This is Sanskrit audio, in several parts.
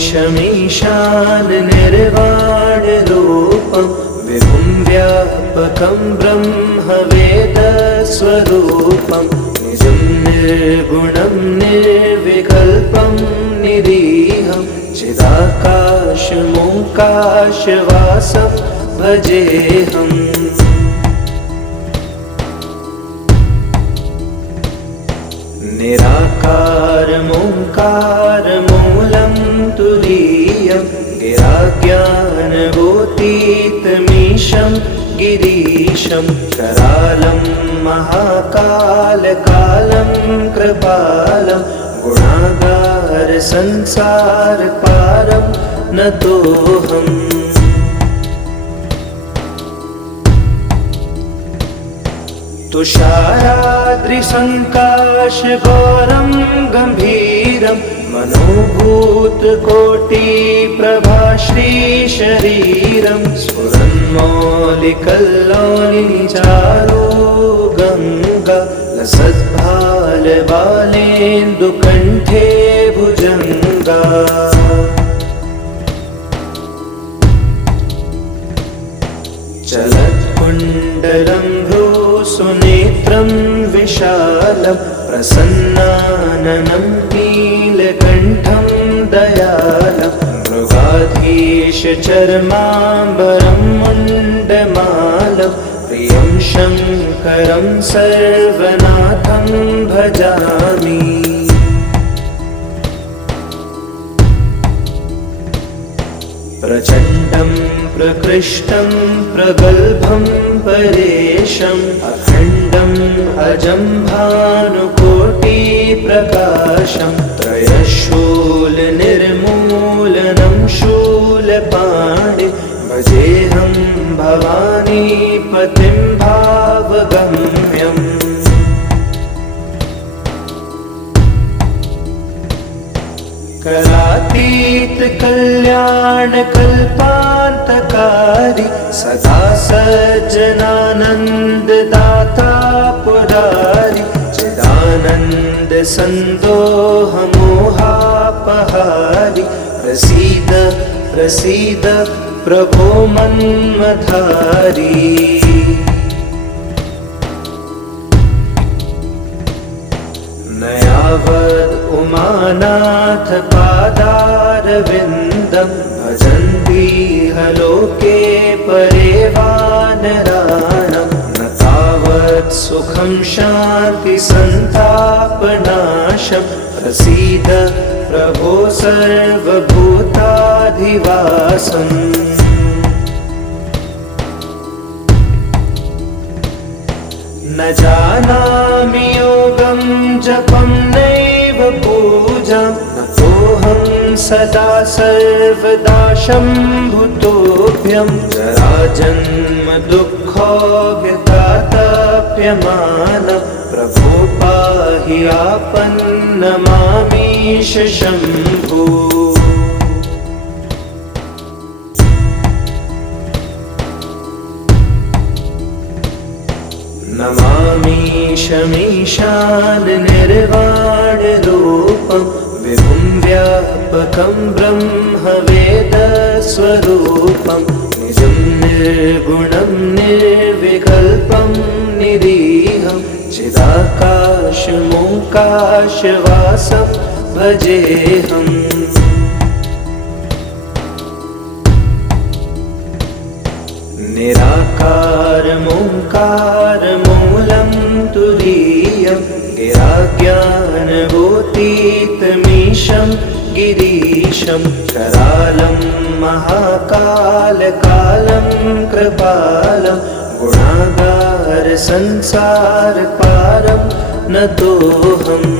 नमामीशमीशाननिर्वाणरूपं विभुं व्यापकं ब्रह्मवेदस्वरूपं निजं निर्गुणं निर्विकल्पं निरीहं चिदाकाशमोकाशवासं भजेऽहम्। निराकारमोङ्कारमूलं तुरीयं गिराज्ञानगोतीतमीशं गिरीशं करालं महाकालकालं कृपालं गुणागारसंसारपारं नतोऽहम्। तुषाराद्रिसङ्काशगौरं गम्भीरं मनोभूतकोटिप्रभाश्रीशरीरं स्फुरन्मौलिकल्लोलिनिचारो गङ्गा लसद्भालबालेन्दुकण्ठे भुजङ्गा। चलत्कुण्डलं भ्रूसुनेत्रं विशालं प्रसन्नाननं नीलकण्ठं दयालं मृगाधीशचर्माम्बरं मुण्डमालं प्रियं शङ्करं सर्वनाथं भजामि। प्रचण्डं प्रकृष्टं प्रगल्भं परेशम् अखण्डम् अजं भानुकोटिप्रकाशं त्रयशूलनिर्मूलनं शूलपाणि भजेऽहं भवानीपतिं भावगम्यम्। कलातीत कल्याणकल्पान्तकारी सदा सज्जनानन्ददाता पुरारी चिदानन्द सन्दोहमोहापहारी प्रसीद प्रसीद प्रभो मन्मथारी। नयावद् उमानाथ पादारविन्दं भजन्तीह लोके परे वानराणां न तावत् सुखं शान्तिसन्तापनाशं प्रसीद प्रभो सर्वभूताधिवासम्। न जानामि योगं जपं नैव पूजां नतोऽहं सदा सर्वदा शम्भुतोऽभ्यं जराजन्म दुःखोऽव्यतातप्यमानं प्रभो पाहि आपन्नमामीश शम्भो। नमामीशमीशाननिर्वाणरूपं विभुं व्यापकं ब्रह्मवेदस्वरूपं निजं निर्गुणं निर्विकल्पं निरीहं चिदाकाशमोकाशवासं भजेऽहम्। निराकारमोङ्कारमूलं तुरीयं गिराज्ञानगोतीतमीशं गिरीशं करालं महाकालकालं कृपालं गुणागारसंसारपारं नतोऽहम्।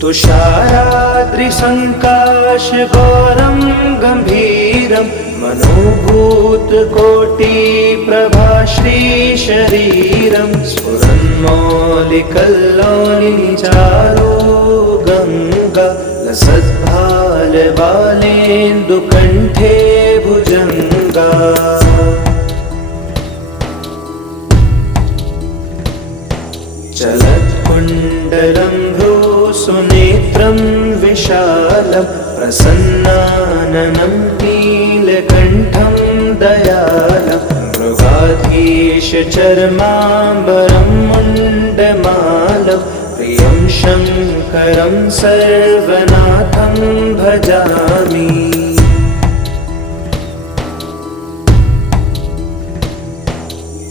तुषाराद्रिसङ्काशगौरं गम्भीरं मनोभूतकोटिप्रभाश्रीशरीरं स्फुरन्मौलिकल्लोलिनिचारो गङ्गा लसद्भालबालेन्दुकण्ठे भुजङ्गा। चलत्कुण्डलं सुनेत्रं विशालं प्रसन्नाननं नीलकण्ठं दयालं मृगाधीशचर्माम्बरं मुण्डमालं प्रियं शङ्करं सर्वनाथं भजामि।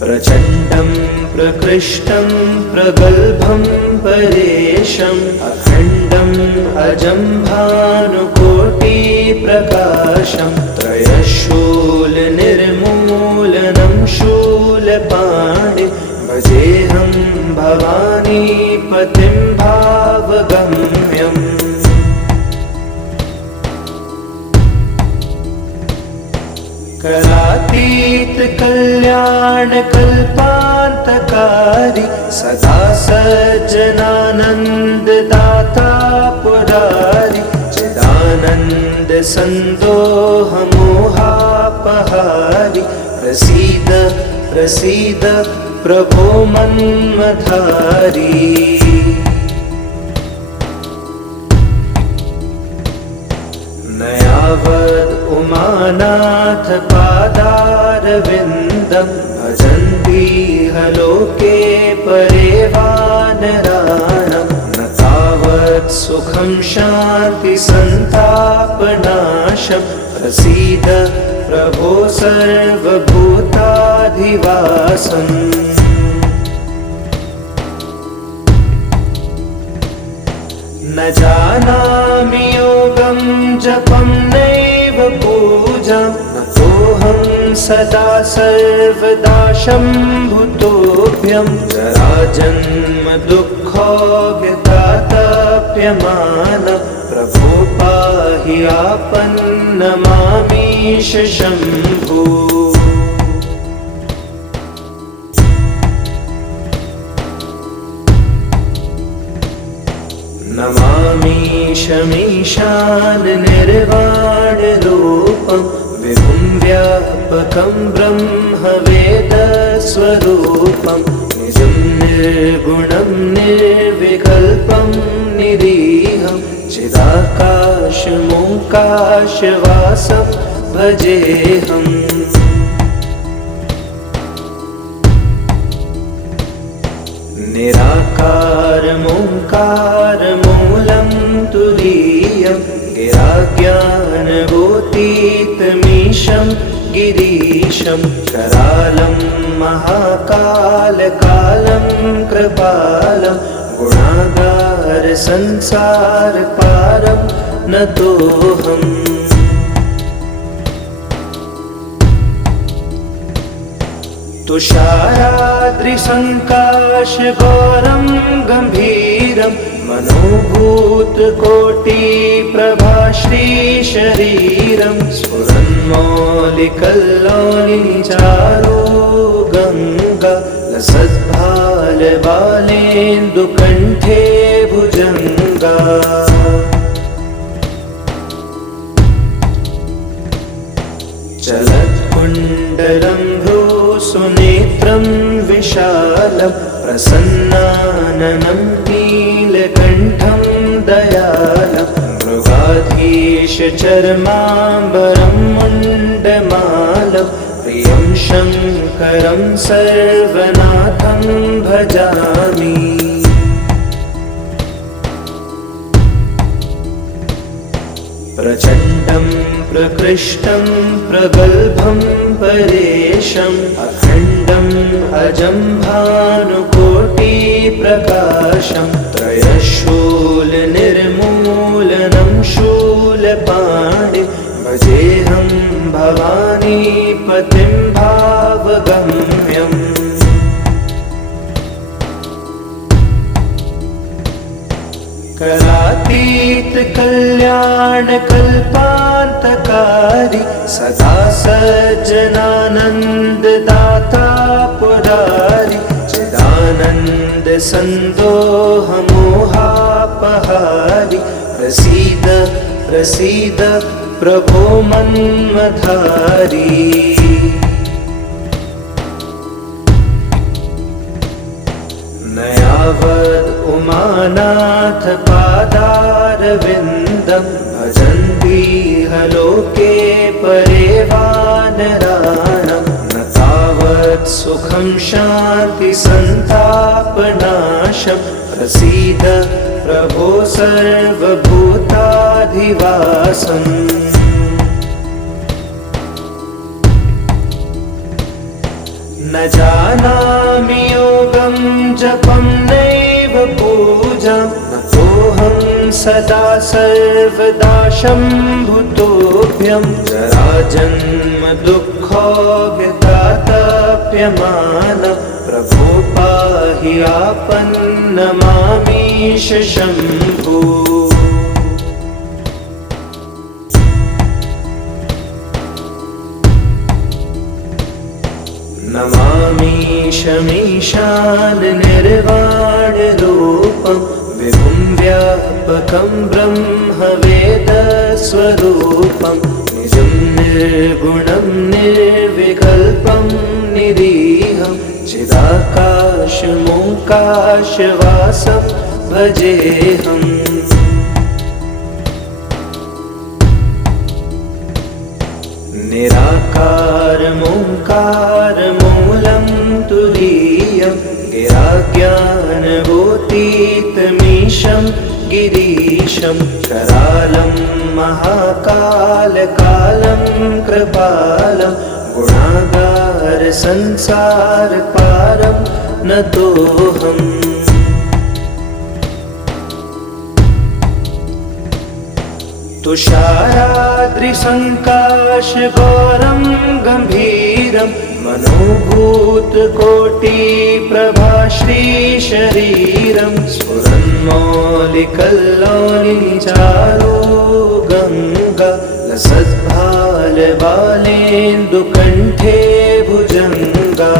प्रचण्डं प्रकृष्टं प्रगल्भं परेशम् अखण्डम् अजं भानुकोटिप्रकाशं त्रयशूलनिर्मूलनं शूलपाणिं भजेऽहं भवानीपतिं भावगम्यम्। करातीत कल्याणकल्पान्तकारी सदा सज्जनानन्ददाता पुरारी चिदानन्द सन्दोहमोहापहारी प्रसीद प्रसीद प्रभो मन्मथारी। न यावद् उमानाथ पादारविन्दं भजन्तीह लोके परे वानराणां न तावत् सुखं शान्ति सन्तापनाशं प्रसीद प्रभो सर्वभूताधिवासम्। न जानामि योगं जपं नैव पूजां नतोऽहं सदा सर्वदा शम्भुतोऽभ्यं जराजन्म दुःखोऽव्यतातप्यमानं प्रभो पाहि आपन्नमामीश शम्भो। नमामीशमीशान निर्वाणरूपं विभुं व्यापकं ब्रह्मवेदस्वरूपं निजं निर्गुणं निर्विकल्पं निरीहं चिदाकाशमोकाशवासं भजेऽहम्। निराकारमोङ्कारमूलं तुरीयं गिराज्ञानगोतीतमीशं गिरीशं करालं महाकालकालं कृपालं गुणागारसंसारपारं नतोऽहम्। तुषाराद्रिसङ्काशगौरं गम्भीरं मनोभूतकोटिप्रभाश्रीशरीरं स्फुरन्मौलिकल्लोलिनिचारो गङ्गा लसद्भालबालेन्दुकण्ठे भुजङ्गा। चलत्कुण्डलं सुनेत्रं विशालं प्रसन्नाननं नीलकण्ठं दयालं मृगाधीशचर्माम्बरं मुण्डमालं प्रियं शङ्करं सर्वनाथं भजामि। प्रचण्डं प्रकृष्टं प्रगल्भं परेशम् अखण्डम् अजं भानुकोटिप्रकाशं त्रयशूलनिर्मूलनं शूलपाणिं भजेऽहं भवानीपतिं भावगम्यम्। करातीत कल्याणकल्पान्तकारी सदा सज्जनानन्ददाता पुरारी चिदानन्द सन्दोहमोहापहारी प्रसीद प्रसीद प्रभो मन्मथारी। न यावद् उमानाथ पादारविन्दं भजन्ति ह लोके परे वानराणां न तावत् सुखं शान्ति सन्तापनाशं प्रसीद प्रभो सर्वभूताधिवासम् न जानामि योगं जपं नैव पूजां नतोऽहं सदा सर्वदा शम्भुतोऽभ्यं जराजन्म दुःखोऽव्यतातप्यमानः प्रभो पाहि आपन्नमामीश शम्भो नमामीशमीशान निर्वाणरूपं विभुं व्यापकं ब्रह्मवेदस्वरूपं निजं निर्गुणं निर्विकल्पं निरीहं चिदाकाशमोकाशवासं भजेऽहम् निराकारमोङ्कारमूलं तुरीयं गिराज्ञानभूतीतमीशं गिरीशं करालं महाकालकालं कृपालं गुणागारसंसारपारं नतोऽहम् तुषाराद्रिसङ्काशगौरं गम्भीरं मनोभूतकोटिप्रभाश्रीशरीरं स्फुरन्मौलिकल्लोलिचारो गङ्गा लसद्भालबालेन्दुकण्ठे भुजङ्गा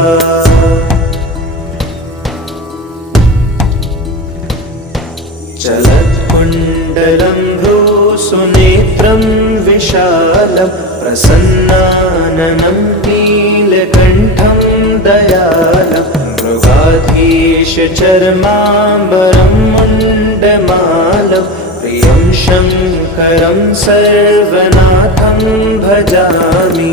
चलत्कुण्डलं भ्रूसुनेत्रं विशालं प्रसन्नाननं नीलकण्ठं दयालं मृगाधीशचर्माम्बरं मुण्डमालं प्रियं शङ्करं सर्वनाथं भजामि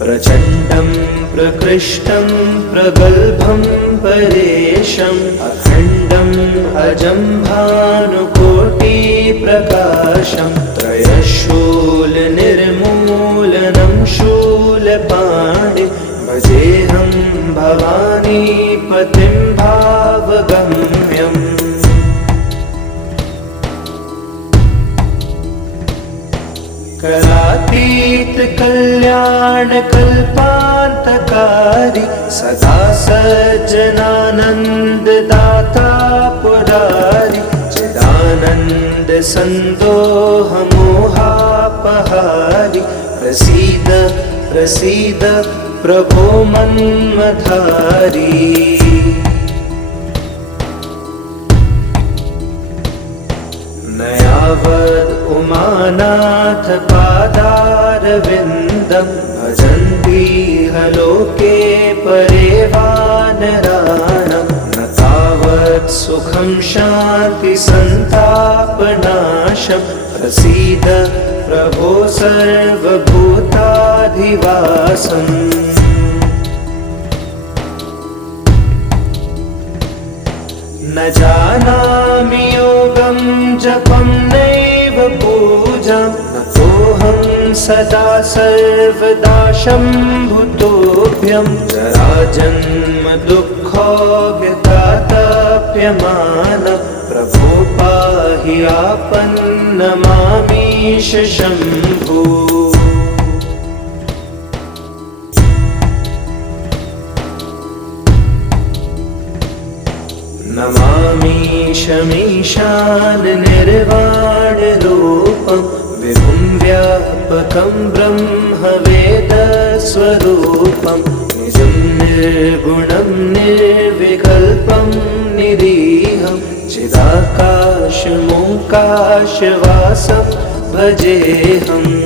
प्रचण्डं प्रकृष्टं प्रगल्भं परेशम् अखण्डम् अजं भानुकोटिप्रकाशं त्रयशूलनिर्मूलनं शूलपाणि भजेऽहं भवानीपतिं भावगम्यम् करातीत कल्याण कल्पान्तकारी सदा सज्जनानन्ददाता पुरारी चिदानन्द सन्दोह मोहापहारी प्रसीद प्रसीद प्रभो मन्मथारी न यावद् उमानाथ पादारविन्दं भजन्ति ह लोके परे वानराणां न तावत् सुखं शान्ति सन्तापनाशं प्रसीद प्रभो सर्वभूताधिवासम् न जानामि योगं जपं नैव पूजां नतोऽहं सदा सर्वदा शम्भुतोऽभ्यं जराजन्म दुःखोऽव्यतातप्यमानः प्रभो पाहि आपन्नमामीश शम्भो नमामीशमीशान निर्वाणरूपं विभुं व्यापकं ब्रह्मवेदस्वरूपं निजं निर्गुणं निर्विकल्पं निरीहं चिदाकाशमोकाशवासं भजेऽहम्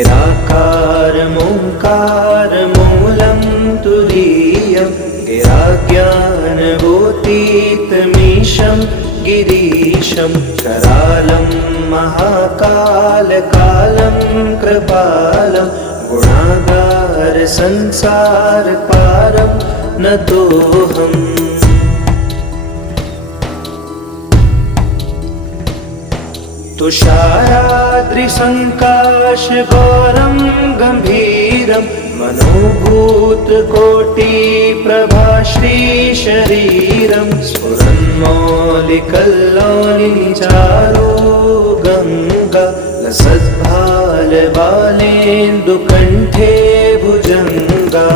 निराकारमोङ्कारमूलं तुरीयं गिराज्ञानभूतीतमीशं गिरीशं करालं महाकालकालं कृपालं गुणागारसंसारपारं नतोऽहम् तुषाराद्रिसङ्काशगौरं गम्भीरं मनोभूतकोटिप्रभाश्रीशरीरं स्फुरन्मौलिकल्लोलिनिचारो गङ्गा लसद्भालबालेन्दुकण्ठे भुजङ्गा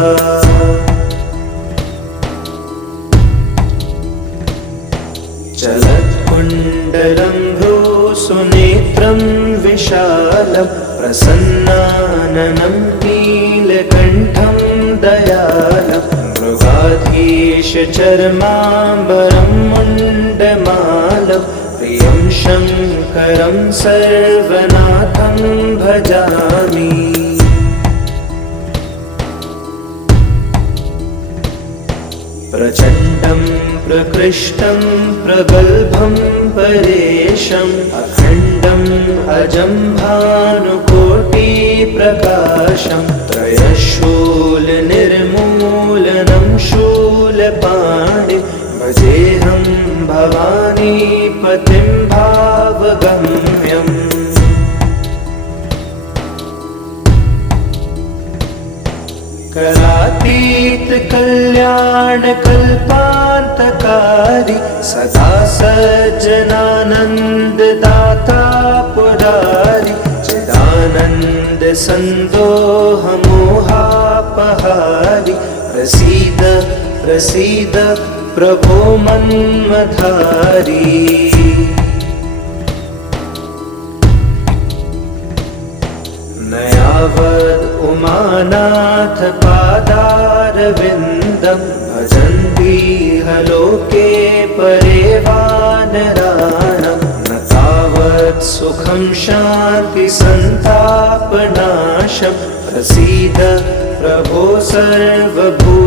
चलत्कुण्डलं भ्रूसुनेत्रं विशालं प्रसन्नाननं नीलकण्ठं दयालं मृगाधीशचर्माम्बरं मुण्डमालं प्रियं शङ्करं सर्वनाथं भजामि प्रचण्डं प्रकृष्टं प्रगल्भं परेशम् अखण्डम् अजं भानुकोटिप्रकाशं त्रयशूलनिर्मूलनं शूलपाणिं भजेऽहं भवानीपतिं भावगम्यम् करातीत कल्याणकल्पान्तकारी सदा सज्जनानन्ददाता पुरारी चिदानन्द सन्दोहमोहापहारी प्रसीद प्रसीद प्रभो मन्मथारी नयावद् उमानाथ पादारविन्दं भजन्तीह लोके परे वानराणां न तावत् सुखं शान्ति सन्तापनाशं प्रसीद प्रभो सर्वभूताधिवासम्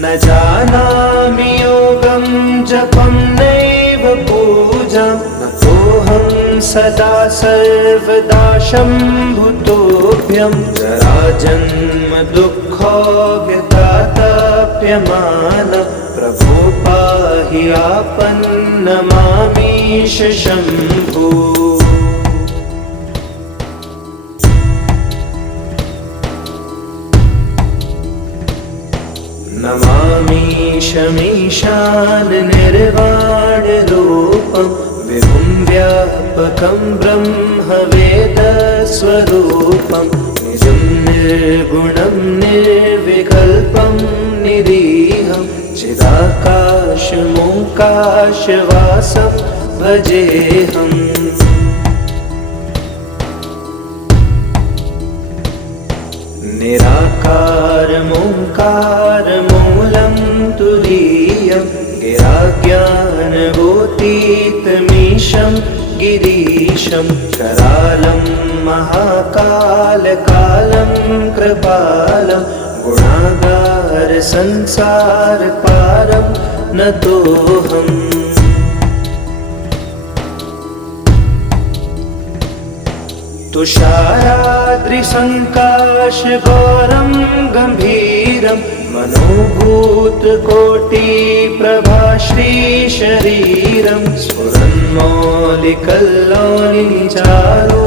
न जानामि योगं जपं नैव पूजां नतोऽहं सदा सर्वदा शम्भुतोऽभ्यं जराजन्म दुःखोऽव्यतातप्यमान प्रभो पाहि आपन्नमामीश शम्भो नमामीशमीशान निर्वाणरूपं विभुं व्यापकं ब्रह्मवेदस्वरूपं निजं निर्गुणं निर्विकल्पं निरीहं चिदाकाशमोङ्काशवासं भजेऽहम् निराकारमोङ्कारमूलं तुरीयं गिराज्ञानभूतीतमीशं गिरीशं करालं महाकालकालं कृपालं गुणागारसंसारपारं नतोऽहम् तुषाराद्रिसङ्काशगौरं गम्भीरं मनोभूतकोटिप्रभाश्रीशरीरं स्फुरन्मौलिकल्लोलिनिचारो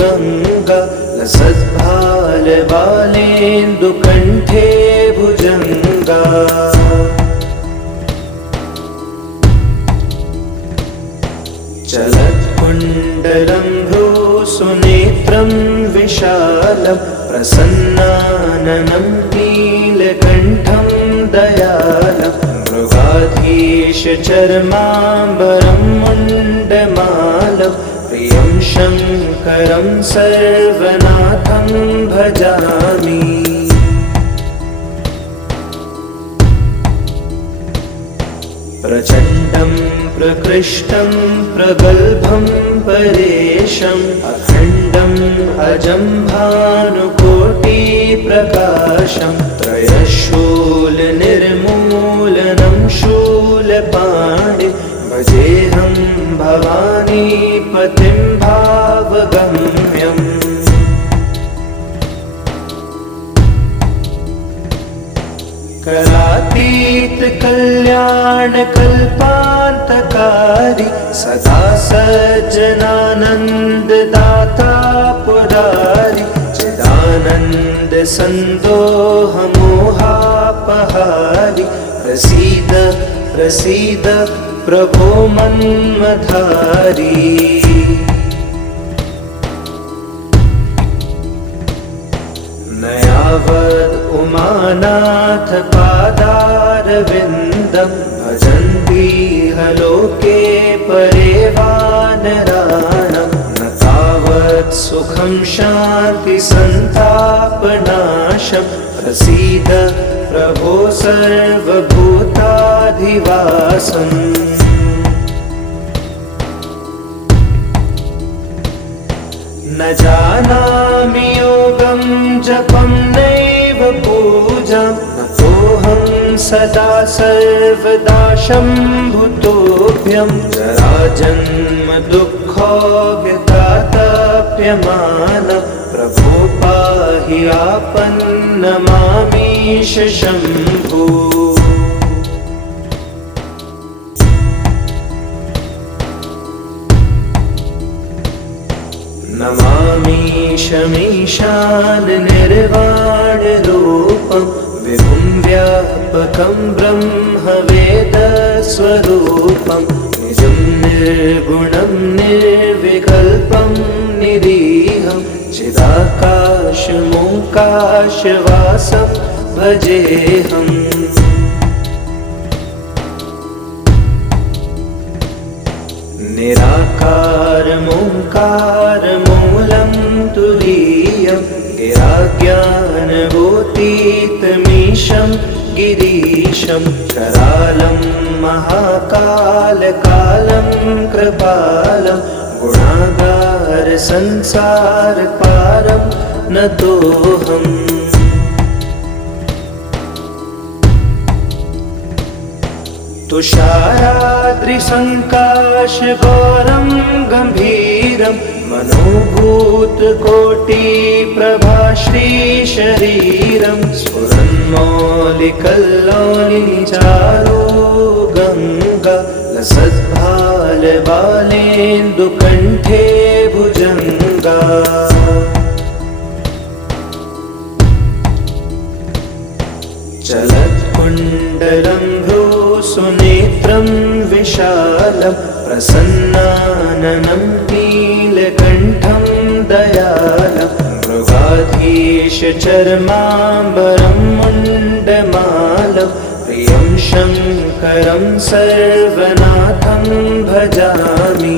गङ्गा लसद्भालबालेन्दुकण्ठे भुजङ्गा चलत्कुण्डलं भ्रूसुनेत्रं विशालं प्रसन्नाननं नीलकण्ठं दयालं मृगाधीशचर्माम्बरं मुण्डमालं प्रियं शङ्करं सर्वनाथं भजामि प्रचण्डं प्रकृष्टं प्रगल्भं परेशम् अखण्डम् अजं भानुकोटिप्रकाशं त्रयशूलनिर्मूलनं शूलपाणिं भजेऽहं भवानीपतिं भावगम्यम् करातीत कल्याण कल्पान्तकारी सदा सज्जनानंद दाता पुरारी चिदानंद संदोह मोहापहारी प्रसीद प्रसीद प्रभो मन्मधारी नयावद् उमानाथ पादारविन्दं भजन्तीह लोके परे वानराणां न तावत् सुखं शान्ति सन्तापनाशं प्रसीद प्रभो सर्वभूताधिवासम् न जानामि योगं जपं नैव पूजां नतोऽहं सदा सर्वदा शम्भुतोऽभ्यं जराजन्म दुःखोऽव्यतातप्यमानं प्रभो पाहि आपन्नमामीश शम्भो नमामीशमीशान निर्वाणरूपं विभुं व्यापकं ब्रह्मवेदस्वरूपं निजं निर्गुणं निर्विकल्पं निरीहं चिदाकाशमोकाशवासं भजेऽहम् निराकारमोङ्कारमूलं तुरीयं गिराज्ञानभूतीतमीशं गिरीशं करालं महाकालकालं कृपालं गुणागारसंसारपारं नतोऽहम् तुषाराद्रिसङ्काशगौरं गम्भीरं मनोभूतकोटिप्रभाश्रीशरीरं स्फुरन्मौलिकल्लोलिचारो गङ्गा लसद्भालबालेन्दुकण्ठे भुजङ्गा चलत्कुण्डलं भ्रूसुनेत्रं विशालं प्रसन्नाननं नीलकण्ठं दयालं मृगाधीशचर्माम्बरं मुण्डमालं प्रियं शङ्करं सर्वनाथं भजामि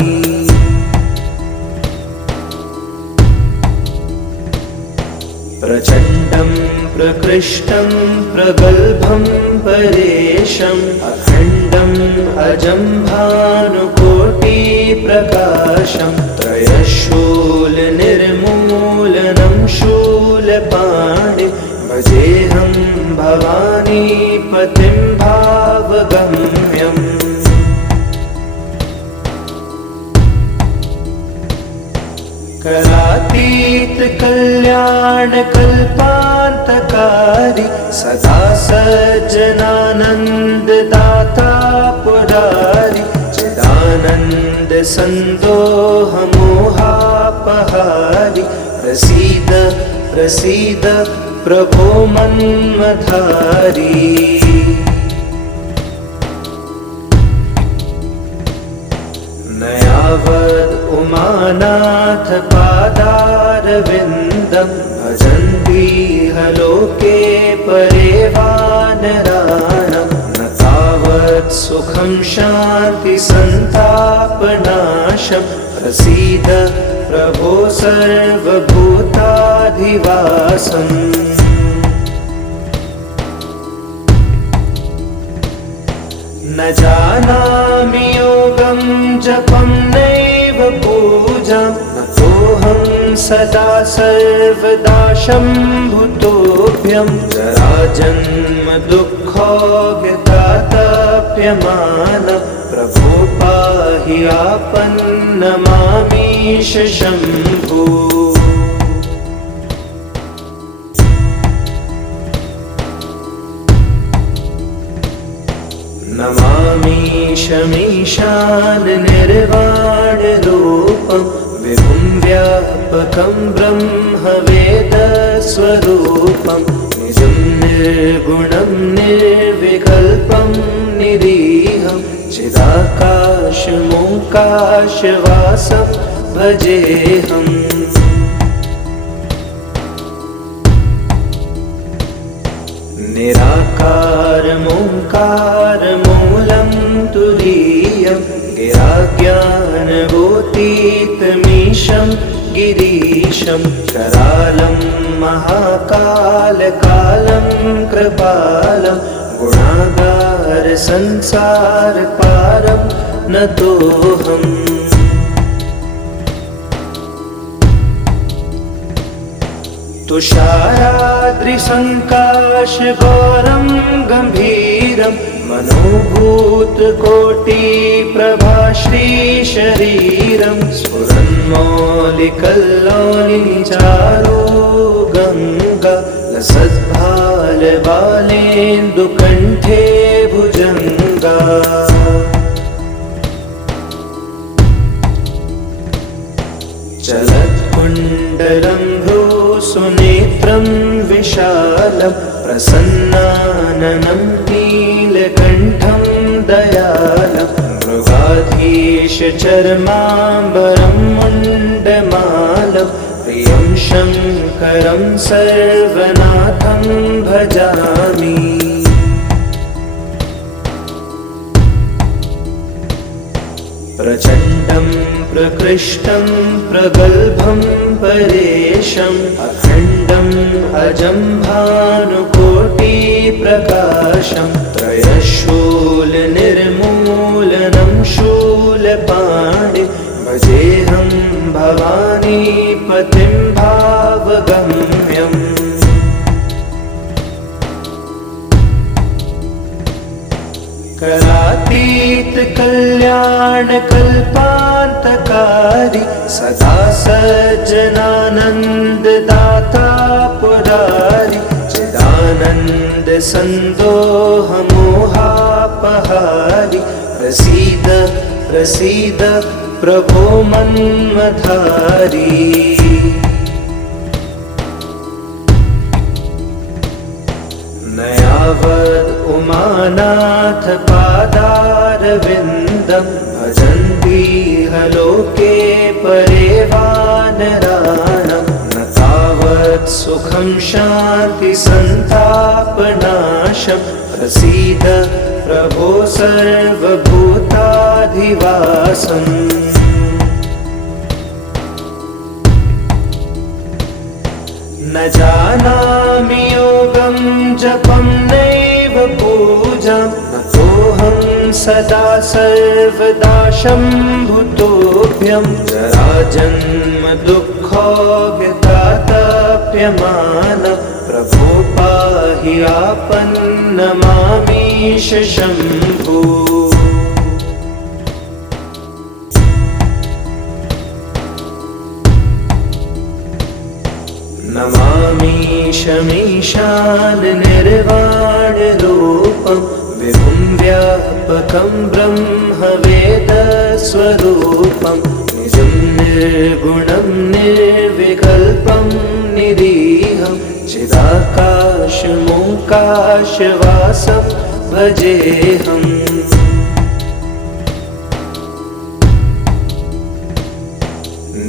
प्रचण्डं प्रकृष्टं प्रगल्भं परेशम् अखण्डम् अजं भानुकोटिप्रकाशं त्रयशूलनिर्मूलनं शूलपाणिं भजेऽहं भवानीपतिं भावगम्यम् करातीत कल्याण कल्पान्तकारी सदा सज्जनानंद दाता पुरारी चिदानंद संदोह मोहापहारी प्रसीद प्रसीद प्रभो मन्मधारी नयावद् उमानाथ पादारविन्दं भजन्तीह लोके परे वानराणां न तावत् सुखं शान्ति सन्तापनाशं प्रसीद प्रभो सर्वभूताधिवासम् न जानामि योगं जपं नैव पूजां नतोऽहं सदा सर्वदा शम्भुतोऽभ्यं जराजन्म दुःखोऽव्यतातप्यमानः प्रभो पाहि आपन्नमामीश शम्भो। नमामीशमीशान निर्वाणरूपं विभुं व्यापकं ब्रह्मवेदस्वरूपं निजं निर्गुणं निर्विकल्पं निरीहं चिदाकाशमोकाशवासं भजेऽहम्। निराकारमोङ्कारमूलं तुरीयं गिराज्ञानभूतीतमीशं गिरीशं करालं महाकालकालं कृपालं गुणागारसंसारपारं नतोऽहम्। तुषाराद्रिसङ्काशगौरं गम्भीरं मनोभूतकोटिप्रभाश्रीशरीरं स्फुरन्मौलिकल्लोलिनिचारो गङ्गा लसद्भालबालेन्दुकण्ठे भुजङ्गा। चलत्कुण्डलं सुनेत्रं विशालं प्रसन्नाननं नीलकण्ठं दयालं मृगाधीशचर्माम्बरं मुण्डमालं प्रियं शङ्करं सर्वनाथं भजामि। प्रचण्डं प्रकृष्टं प्रगल्भं परेशम् अखण्डम् अजं भानुकोटिप्रकाशं त्रयशूलनिर्मूलनं शूलपाणिं भजेऽहं भवानीपतिं भावगम्यम्। करातीत कल्याणकल्पान्तकारी सदा सज्जनानन्ददाता पुरारी चिदानन्द सन्दोहमोहापहारी प्रसीद प्रसीद प्रभो मन्मथारी। नयावद् उमानाथ पादारविन्दं भजन्तीह लोके परे वानराणां न तावत् सुखं शान्ति सन्तापनाशं प्रसीद प्रभो सर्वभूताधिवासम्। न जानामि योगं जपं नैव पूजां नतोऽहं सदा सर्वदा शम्भुतोऽभ्यं जराजन्म दुःखोऽव्यतातप्यमानः प्रभो पाहि आपन्नमामीश शम्भो। नमामीशमीशान निर्वाणरूपं विभुं व्यापकं ब्रह्मवेदस्वरूपं निजं निर्गुणं निर्विकल्पं निरीहं चिदाकाशमोकाशवासं भजेऽहम्।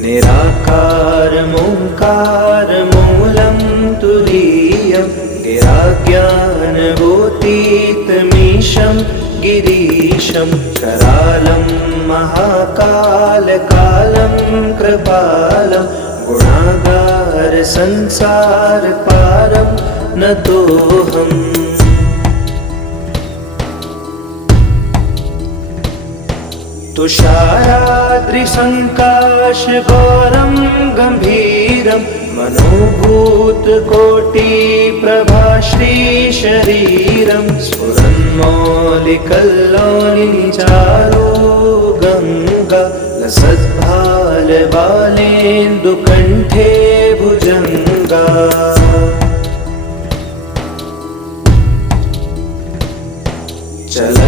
निराकारमोङ्कारमूलं तुरीयं गिराज्ञानभूतीतमीशं गिरीशं करालं महाकालकालं कृपालं गुणागारसंसारपारं नतोऽहम्। तुषाराद्रिसङ्काशगौरं गम्भीरं मनोभूतकोटिप्रभाश्रीशरीरं स्फुरन्मौलिकल्लोलिनिचारो गङ्गा लसद्भालबालेन्दुकण्ठे भुजङ्गा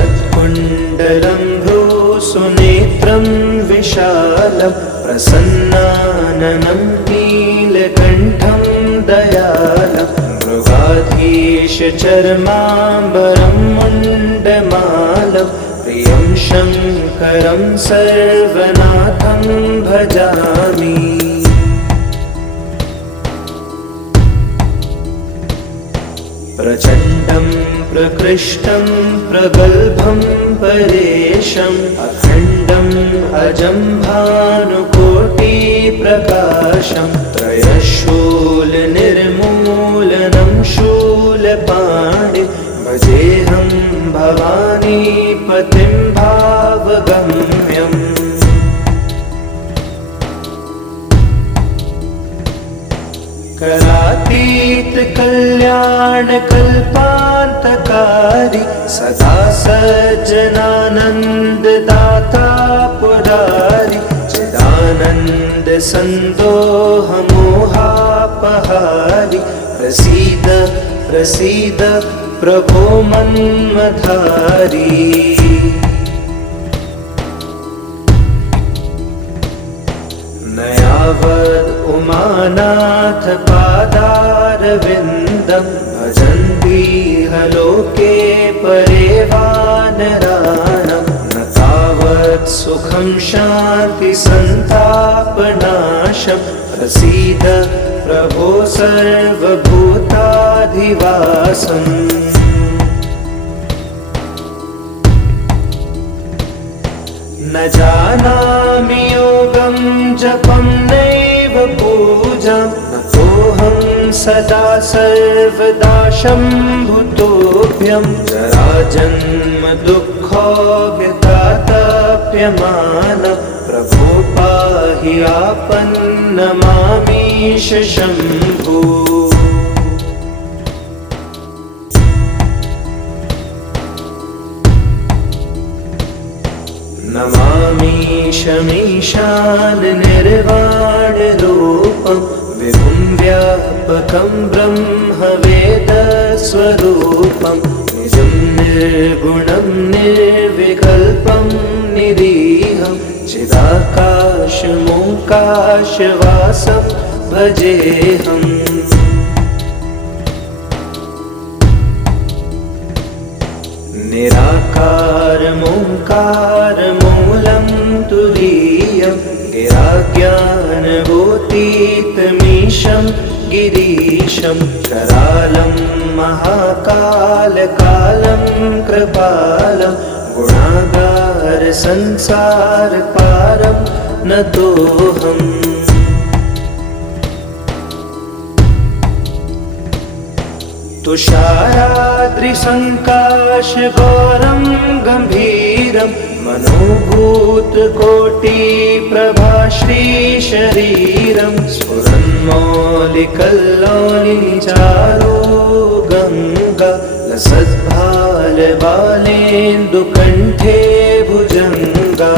चलत्कुण्डलं भ्रूसुनेत्रं विशालं प्रसन्नाननं नीलकण्ठं दयालं मृगाधीशचर्माम्बरं मुण्डमालं प्रियं शङ्करं सर्वनाथं भजामि प्रचण्डं प्रकृष्टं प्रगल्भं परेशम् अखण्डम् अजं भानुकोटिप्रकाशं त्रयशूलनिर्मूलनं शूलपाणि भजेऽहं भवानीपतिं भावगम्यम् करातीत कल्याण कल्पान्तकारी सदा सज्जनानन्ददाता पुरारी चिदानन्द सन्दोह मोहापहारी प्रसीद प्रसीद प्रभो मन्मथारी नयावद् उमानाथ पादारविन्दं भजन्तीह लोके परे वानराणां न तावत् सुखं शान्तिसन्तापनाशं प्रसीद प्रभो सर्वभूताधिवासम् न जानामि योगं जपं नैव पूजां नतोऽहं सदा सर्वदा शम्भुतोऽभ्यं जराजन्म दुःखोऽव्यतातप्यमानं प्रभो पाहि आपन्नमामीश शम्भो नमामीशमीशाननिर्वाणरूपं विभुं व्यापकं ब्रह्मवेदस्वरूपं निजं निर्गुणं निर्विकल्पं निरीहं चिदाकाशमोकाशवासं भजेऽहम् निराकारमोङ्कारमूलं तुरीयं गिराज्ञानगोतीतमीशं गिरीशं करालं महाकालकालं कृपालं गुणागारसंसारपारं नतोऽहम् तुषाराद्रिसङ्काशगौरं गम्भीरं मनोभूतकोटिप्रभाश्रीशरीरं स्फुरन्मौलिकल्लोलिनिचारो गङ्गा लसद्भालबालेन्दुकण्ठे भुजङ्गा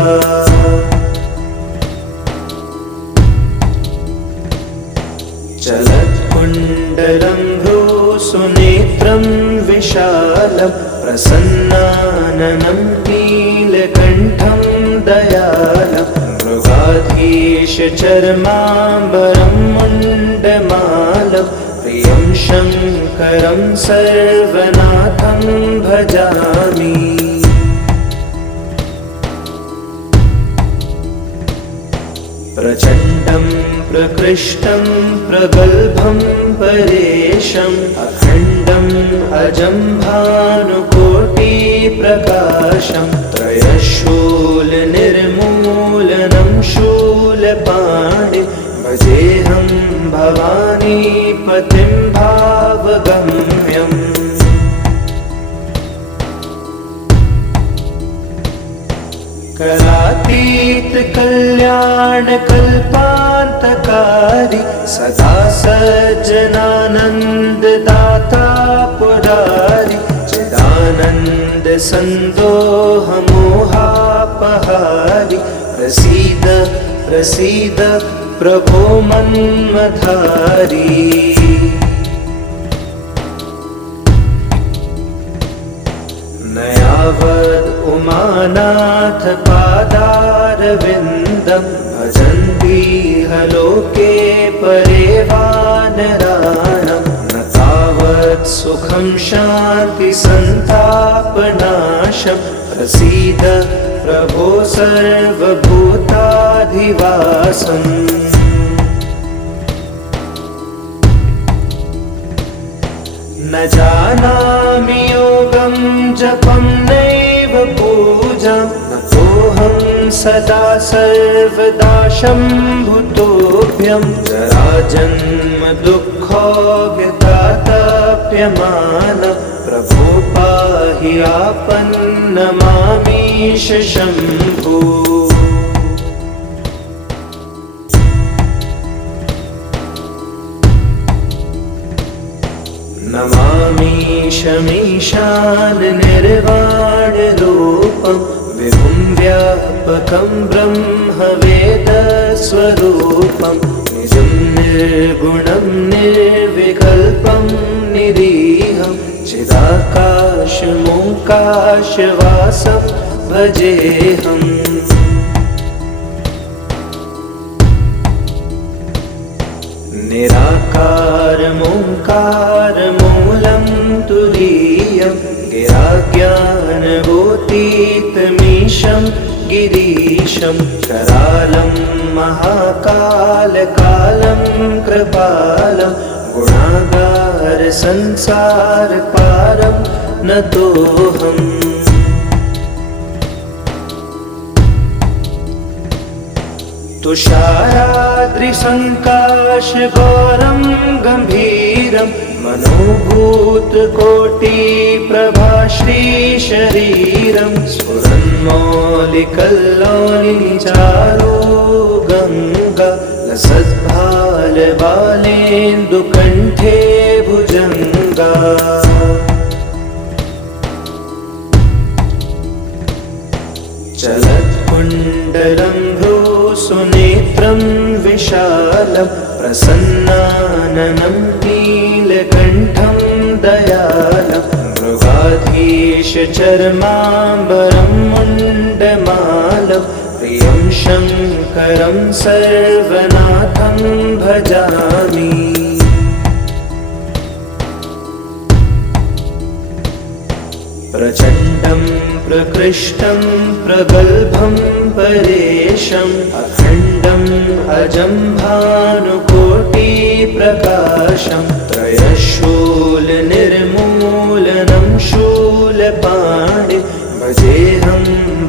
चलत्कुण्डलं भ्रूसुनेत्रं विशालं प्रसन्नाननं नीलकण्ठं दयालं मृगाधीशचर्माम्बरं मुण्डमालं प्रियं शङ्करं सर्वनाथं भजामि प्रचण्डं प्रकृष्टं प्रगल्भं परेशम् अखण्डम् अजं भानुकोटिप्रकाशं त्रयशूलनिर्मूलनं शूलपाणि भजेऽहं भवानीपतिं भावगम्यम् कराति कल्पान्तकारी सदा सज्जनानन्ददाता पुरारी चिदानन्द सन्दोहमोहापहारी प्रसीद प्रसीद प्रभो मन्मथारी न यावद् उमानाथ पादारविन्दं भजन्ति लोके परे वा नराणां न तावत् सुखं शान्ति सन्तापनाशं प्रसीद प्रभो सर्वभूताधिवासम् न जानामि योगं जपं नैव पूजां नतोऽहं सदा सर्वदा शम्भुतोऽभ्यं जराजन्म दुःखोऽव्यतातप्यमान प्रभो पाहि आपन्नमामीश शम्भो नमामीशमीशान निर्वाणरूपं विभुं व्यापकं ब्रह्मवेदस्वरूपं निजं निर्गुणं निर्विकल्पं निरीहं चिदाकाशमोकाशवासं भजेऽहम् निराकारमोङ्कारमूलं तुरीयं गिराज्ञानभूतीतमीशं गिरीशं करालं महाकालकालं कृपालं गुणागारसंसारपारं नतोऽहम् तुषाराद्रिसङ्काशगौरं गम्भीरं मनोभूतकोटिप्रभाश्रीशरीरं स्फुरन्मौलिकल्लोलिनिचारो गङ्गा लसद्भालबालेन्दुकण्ठे भुजङ्गा चलत्कुण्डलं भ्रूसुनेत्रं विशालं प्रसन्नाननं नीलकण्ठं दयालं मृगाधीशचर्माम्बरं मुण्डमालं प्रियं शङ्करं सर्वनाथं भजामि प्रचण्डं प्रकृष्टं प्रगल्भं परेशम् अखण्डम् अजं भानुकोटिप्रकाशं त्रयशूलनिर्मूलनं शूलपाणिं भजेऽहं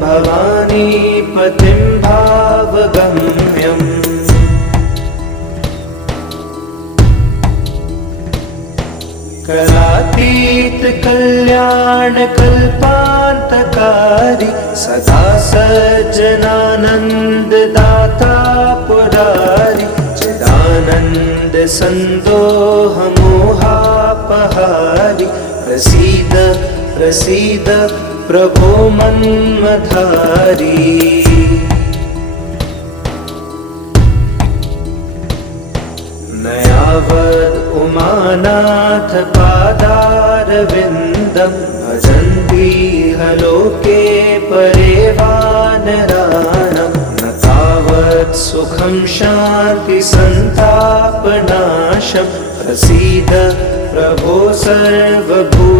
भवानीपतिं भावगम्यम् करातीत कल्याणकल्पान्तकारी सदा सज्जनानन्ददाता पुरारी चिदानन्द सन्दोहमोहापहारी प्रसीद प्रसीद प्रभो मन्मथारी न यावद् उमानाथ पादारविन्दं भजन्ति लोके परे वा नराणां न तावत् सुखं शान्ति सन्तापनाशं प्रसीद प्रभो सर्वभूताधिवासम्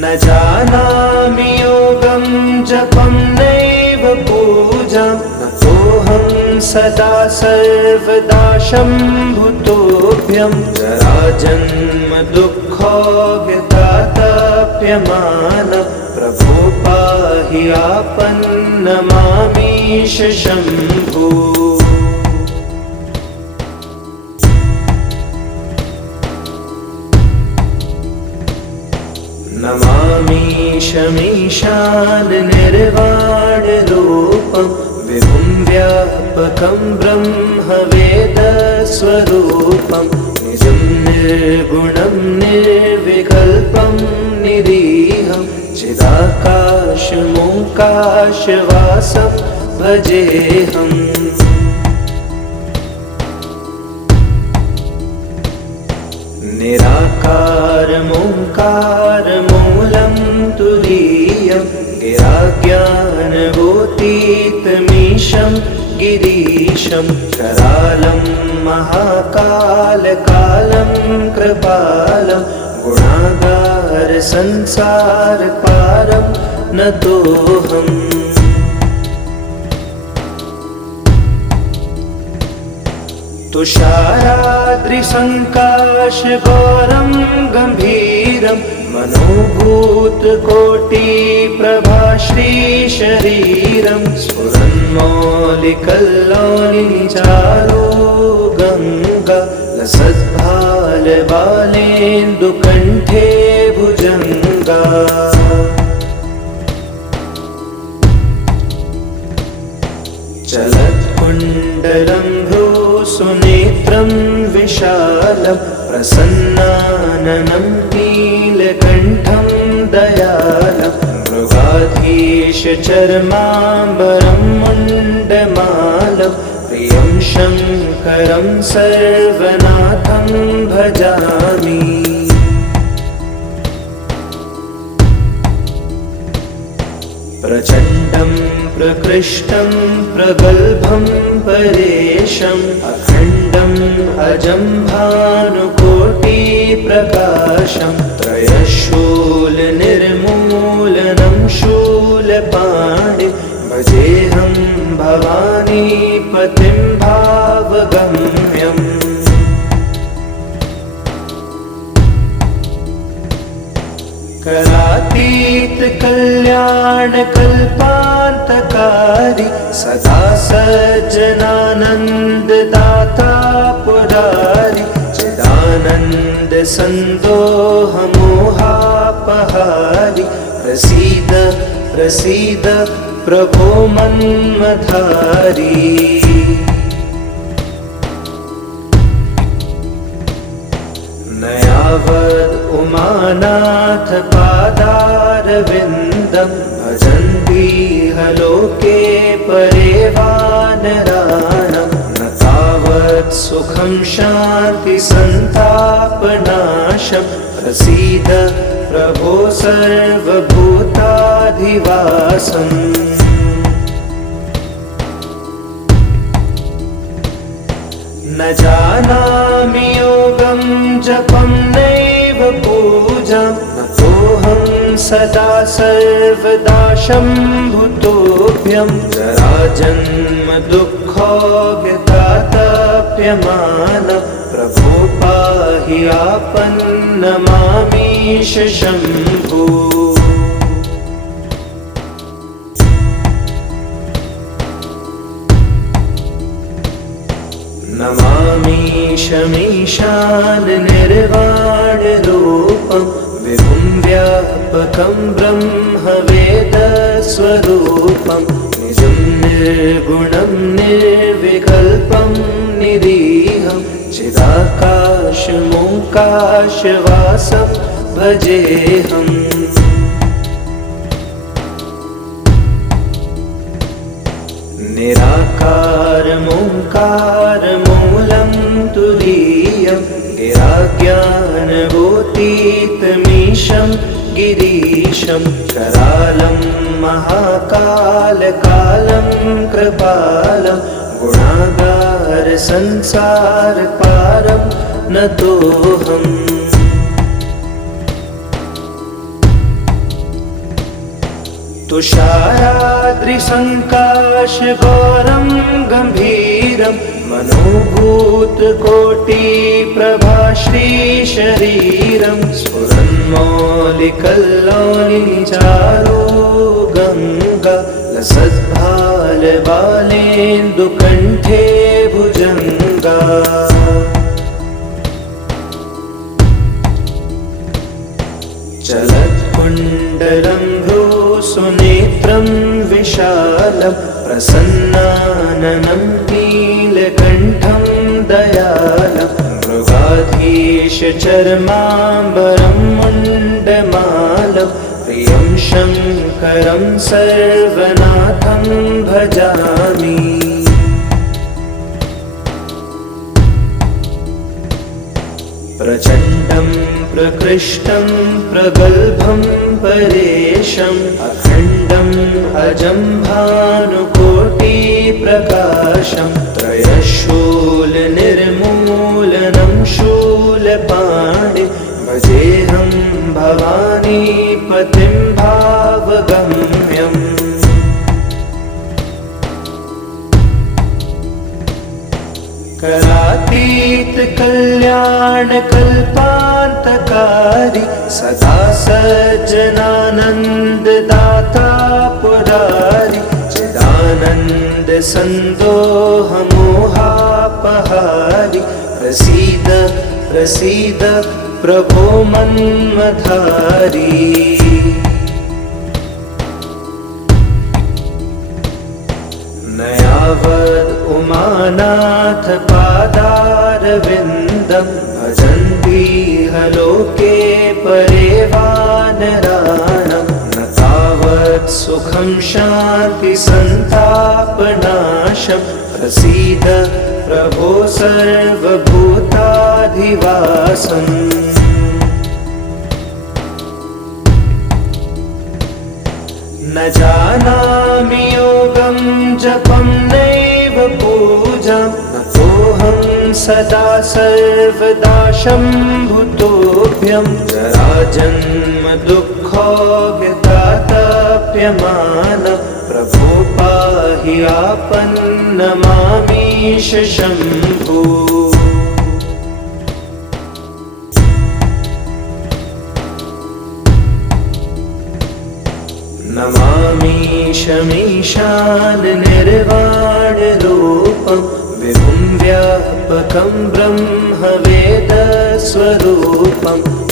न जानामि योगं जपं नैव पूजां नतोऽहं सदा सर्वदा शम्भुतोऽभ्यं जराजन्म दुःखोऽव्यतातप्यमान प्रभो पाहि आपन्नमामीश शम्भो नमामि निर्वाणरूपं विभुं व्यापकं ब्रह्मवेदस्वरूपं निजं निर्गुणं निर्विकल्पं निरीहं चिदाकाशमोकाशवासं भजेऽहम्। निराकारमोङ्कारमूलं तुरीयं गिराज्ञानभूतीतमीशं गिरीशं करालं महाकालकालं कृपालं गुणागारसंसारपारं नतोऽहम्। तुषाराद्रिसङ्काशगौरं गम्भीरं मनोभूतकोटिप्रभाश्रीशरीरं स्फुरन्मौलिकल्लोलिनिचारो गङ्गा लसद्भालबालेन्दुकण्ठे भुजङ्गा। चलत्कुण्डलं भ्रूसुनेत्रं विशालं प्रसन्नाननं नीलकण्ठं दयालं मृगाधीशचर्माम्बरं मुण्डमालं प्रियं शङ्करं सर्वनाथं भजामि। प्रचण्डं प्रकृष्टं प्रगल्भं परेशम् अखण्डम् अजं भानुकोटिप्रकाशं त्रयशूलनिर्मूलनं शूलपाणिं भजेऽहं भवानीपतिं भावगम्यम्। करातीत कल्याणकल्पान्तकारी सदा सज्जनानन्ददाता पुरारी चिदानन्द सन्दोहमोहापहारी प्रसीद प्रसीद प्रभो मन्मथारी। न यावद् उमानाथ पादारविन्दं भजन्तीह लोके परे वानराणां न तावत् सुखं शान्तिसन्तापनाशं प्रसीद प्रभो सर्वभूताधिवासम्। न जानामि योगं जपं नैव पूजां नतोऽहं सदा सर्वदा शम्भुतोऽभ्यं जराजन्म दुःखोऽव्यतातप्यमानं प्रभो पाहि आपन्नमामीश शम्भो। नमामीशमीशाननिर्वाणरूपं विभुं व्यापकं ब्रह्मवेदस्वरूपं निजं निर्गुणं निर्विकल्पं निरीहं चिदाकाशमोकाशवासं भजेऽहम्। निराकारमोङ्कारमूलं तुरीयं गिराज्ञानभूतीतमीशं गिरीशं करालं महाकालकालं कृपालं गुणागारसंसारपारं नतोऽहम्। तुषाराद्रिसङ्काशगौरं गम्भीरं मनोभूतकोटिप्रभाश्रीशरीरं स्फुरन्मौलिकल्लोलिनिचारो गङ्गा लसद्भालबालेन्दुकण्ठे भुजङ्गा। चलत्कुण्डलं सुनेत्रं विशालं प्रसन्नाननं नीलकण्ठं दयालं मृगाधीशचर्माम्बरं मुण्डमालं प्रियं शङ्करं सर्वनाथं भजामि। प्रचण्डं प्रकृष्टं प्रगल्भं परेशम् अखण्डम् अजं भानुकोटिप्रकाशं त्रयशूलनिर्मूलनं शूलपाणिं भजेऽहं भवानीपतिं भावगम्यम्। करातीत कल्याण कल्पान्तकारी सदा सज्जनानन्ददाता पुरारी चिदानन्द सन्दोह मोहापहारी प्रसीद प्रसीद प्रभो मन्मथारी। न यावद् उमानाथ पादारविन्दं भजन्तीह लोके परे वानराणां न तावत् सुखं शान्ति सन्तापनाशं प्रसीद प्रभो सर्वभूताधिवासम्। न जानामि योगं जपं नैव पूजां नतोऽहं सदा सर्वदा शम्भुतोऽभ्यं जराजन्म दुःखोऽव्यतातप्यमानं प्रभो पाहि आपन्नमामीश शम्भो। नमामीशमीशान निर्वाणरूपं विभुं व्यापकं ब्रह्मवेदस्वरूपं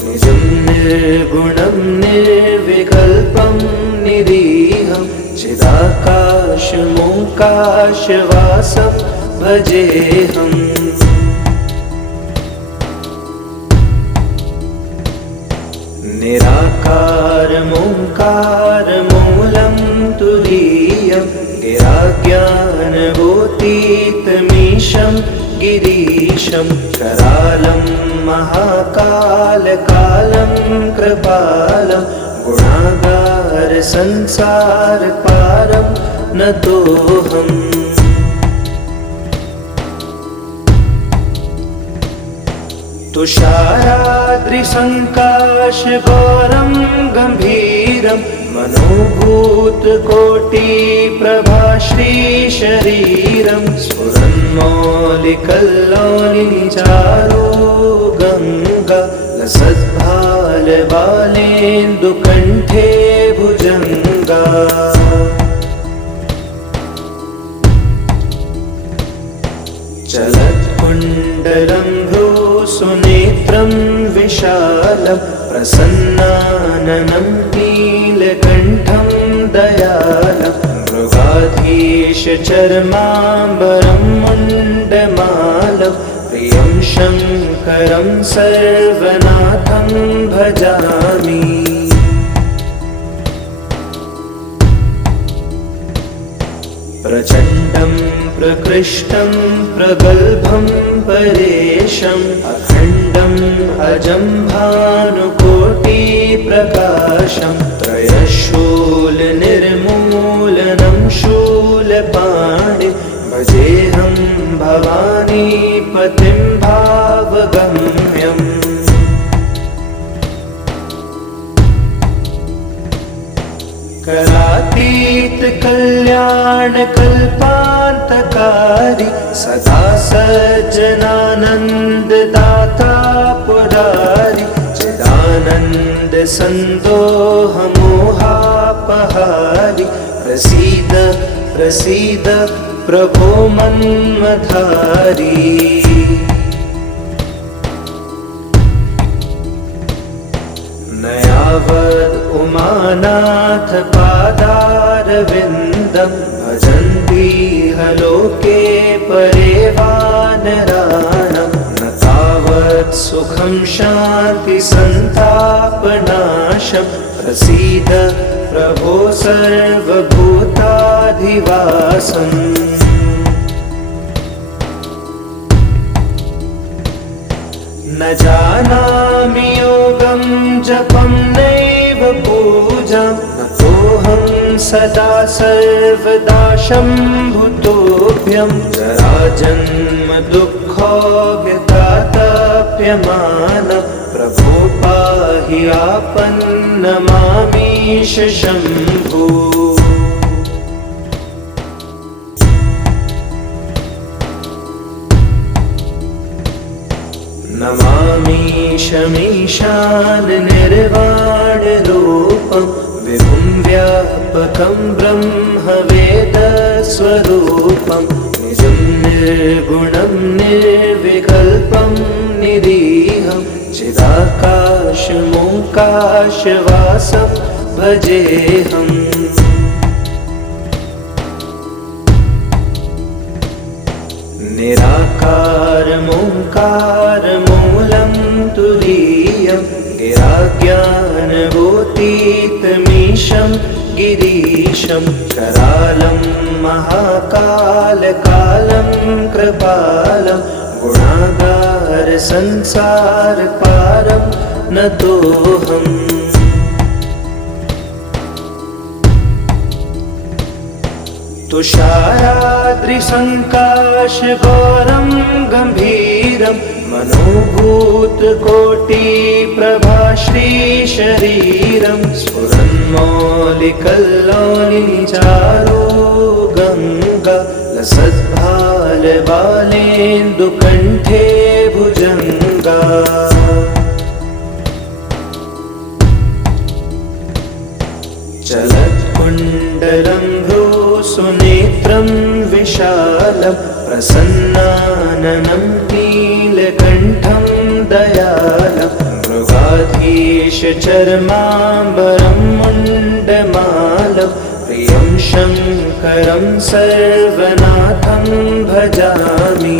निजं निर्गुणं निर्विकल्पं निरीहं चिदाकाशमोकाशवासं भजेऽहम्। निराकारमोङ्कारमूलं तुरीयं गिराज्ञानभूतीतमीशं गिरीशं करालं महाकालकालं कृपालं गुणागारसंसारपारं नतोऽहम्। तुषाराद्रिसङ्काशगौरं गम्भीरं मनोभूतकोटिप्रभाश्रीशरीरं स्फुरन्मौलिकल्लोलिनिचारो गङ्गा लसद्भालबालेन्दुकण्ठे भुजङ्गा। चलत्कुण्डलं सुनेत्रं विशालं प्रसन्नाननं नीलकण्ठं दयालं मृगाधीशचर्माम्बरं मुण्डमालं प्रियं शङ्करं सर्वनाथं भजामि। प्रचण्डं प्रकृष्टं प्रगल्भं परेशम् अखण्डम् अजं भानुकोटिप्रकाशं त्रयशूलनिर्मूलनं शूलपाणिं भजेऽहं भवानीपतिं भावगम्यम्। करातीत कल्याण कल्पान्तकारी सदा सज्जनानन्ददाता पुरारी चिदानन्द सन्दोह मोहापहारी प्रसीद प्रसीद प्रभो मन्मथारी। न यावद् उमानाथ पादा पदारविन्दं भजन्तीह लोके परे वानराणां न तावत् सुखं शान्तिसन्तापनाशं प्रसीद प्रभो सर्वभूताधिवासम् न जानामि योगं जपं नैव पूजां नतोऽहं सदा सर्वदा शम्भुतोऽभ्यं जराजन्म दुःखोऽव्यतातप्यमान प्रभो पाहि आपन्नमामीश शम्भो नमामीशमीशान निर्वाणरूपं विभुं व्यापकं ब्रह्मवेदस्वरूपं निजं निर्गुणं निर्विकल्पं निरीहं चिदाकाशमोकाशवासं भजेऽहम् निराकारमोङ्कारमूलं तुरीयं गिराज्ञानभूतीतमीशं गिरीशं करालं महाकालकालं कृपालं गुणागारसंसारपारं नतोऽहम् तुषाराद्रिसङ्काशघोरं गम्भीरं मनोभूतकोटिप्रभाश्रीशरीरं स्फुरन्मौलिकल्लोलिनिचारो गङ्गा लसद्भालबालेन्दुकण्ठे भुजङ्गा चलत्कुण्डलं सुनेत्रं विशालं प्रसन्नाननं नीलकण्ठं दयालं मृगाधीशचर्माम्बरं मुण्डमालं प्रियं शङ्करं सर्वनाथं भजामि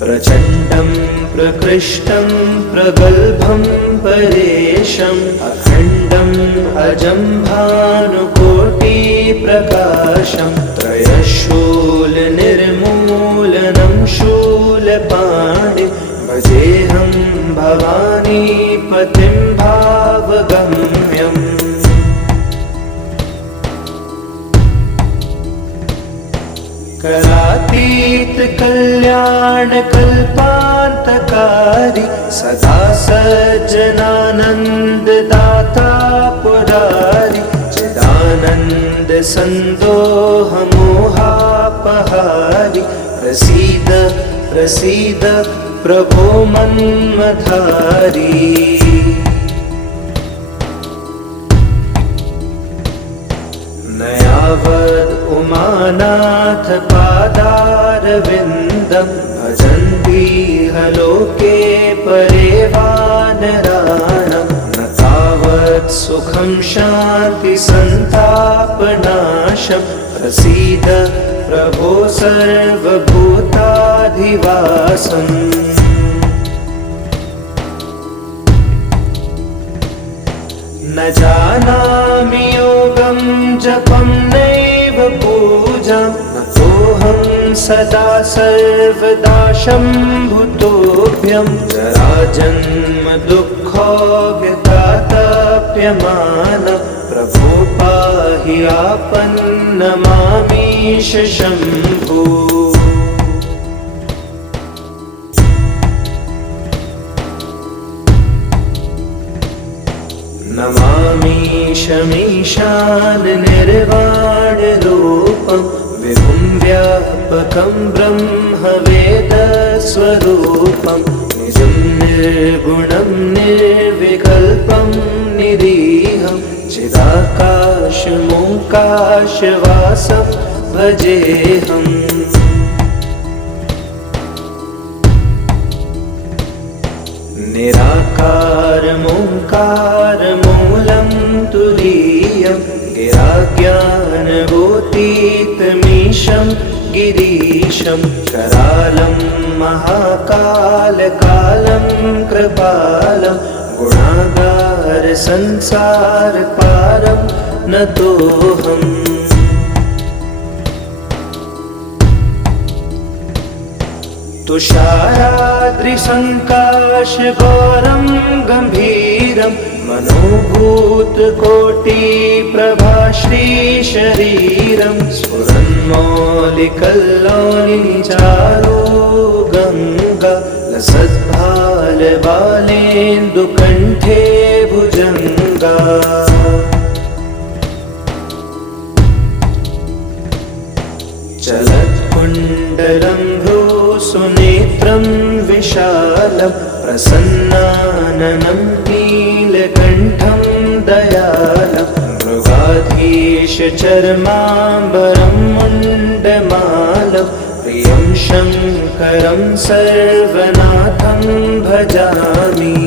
प्रचण्डं प्रकृष्टं प्रगल्भं परेशम् अखण्डम् अजं भानुकोटिप्रकाशं त्रयशूलनिर्मूलनं शूलपाणिं भजेऽहं भवानीपतिं भावगम्यम् करातीत कल्याणकल्पान्तकारी सदा सज्जनानन्ददाता पुरारी चिदानन्द सन्दोहमोहापहारी प्रसीद प्रसीद प्रभो मन्मथारी न यावद् उमानाथ पादारविन्दं भजन्तीह लोके परे वानराणां न तावत् सुखं शान्तिसन्तापनाशं प्रसीद प्रभो सर्वभूताधिवासम् न जानामि योगं जपं नैव पूजां नतोऽहं सदा सर्वदा शम्भुतोऽभ्यं जराजन्म दुःखोऽव्यतातप्यमान प्रभो पाहि आपन्नमामीश शम्भो नमामीशमीशान निर्वाणरूपं विभुं व्यापकं ब्रह्मवेदस्वरूपं निजं निर्गुणं निर्विकल्पं निरीहं चिदाकाशमोकाशवासं भजेऽहम् निराकार नकाकारमोङ्कारमूलं तुरीयं गिराज्ञानगोतीतमीशं गिरीशं करालं महाकालकालं कृपालं गुणागारसंसारपारं नतोऽहम्। तुषाराद्रिसङ्काशगौरं गम्भीरं मनोभूतकोटिप्रभाश्रीशरीरं स्फुरन्मौलिकल्लोलिनिचारो गङ्गा लसद्भालबालेन्दुकण्ठे भुजङ्गा। चलत्कुण्डलं भ्रूसुनेत्रं विशालं प्रसन्नाननं नीलकण्ठं दयालं मृगाधीशचर्माम्बरं मुण्डमालं प्रियं शङ्करं सर्वनाथं भजामि।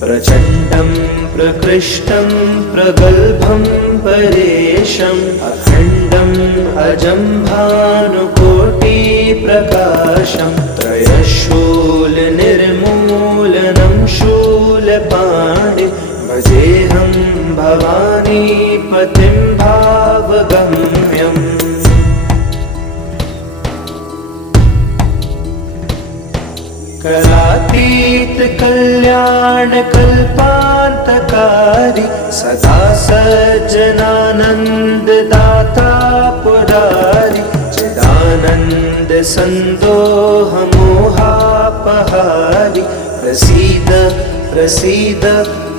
प्रचण्डं प्रकृष्टं प्रगल्भं परेशम् अखण्डम् अजं भानुकोटिप्रकाशं त्रयशूलनिर्मूलनं शूलपाणि भजेऽहं भवानीपतिं भावगम्यम्। करातीत कल्याणकल्पान्तकारी सदा सज्जनानन्ददाता पुरारी चिदानन्द सन्दोहमोहापहारी प्रसीद प्रसीद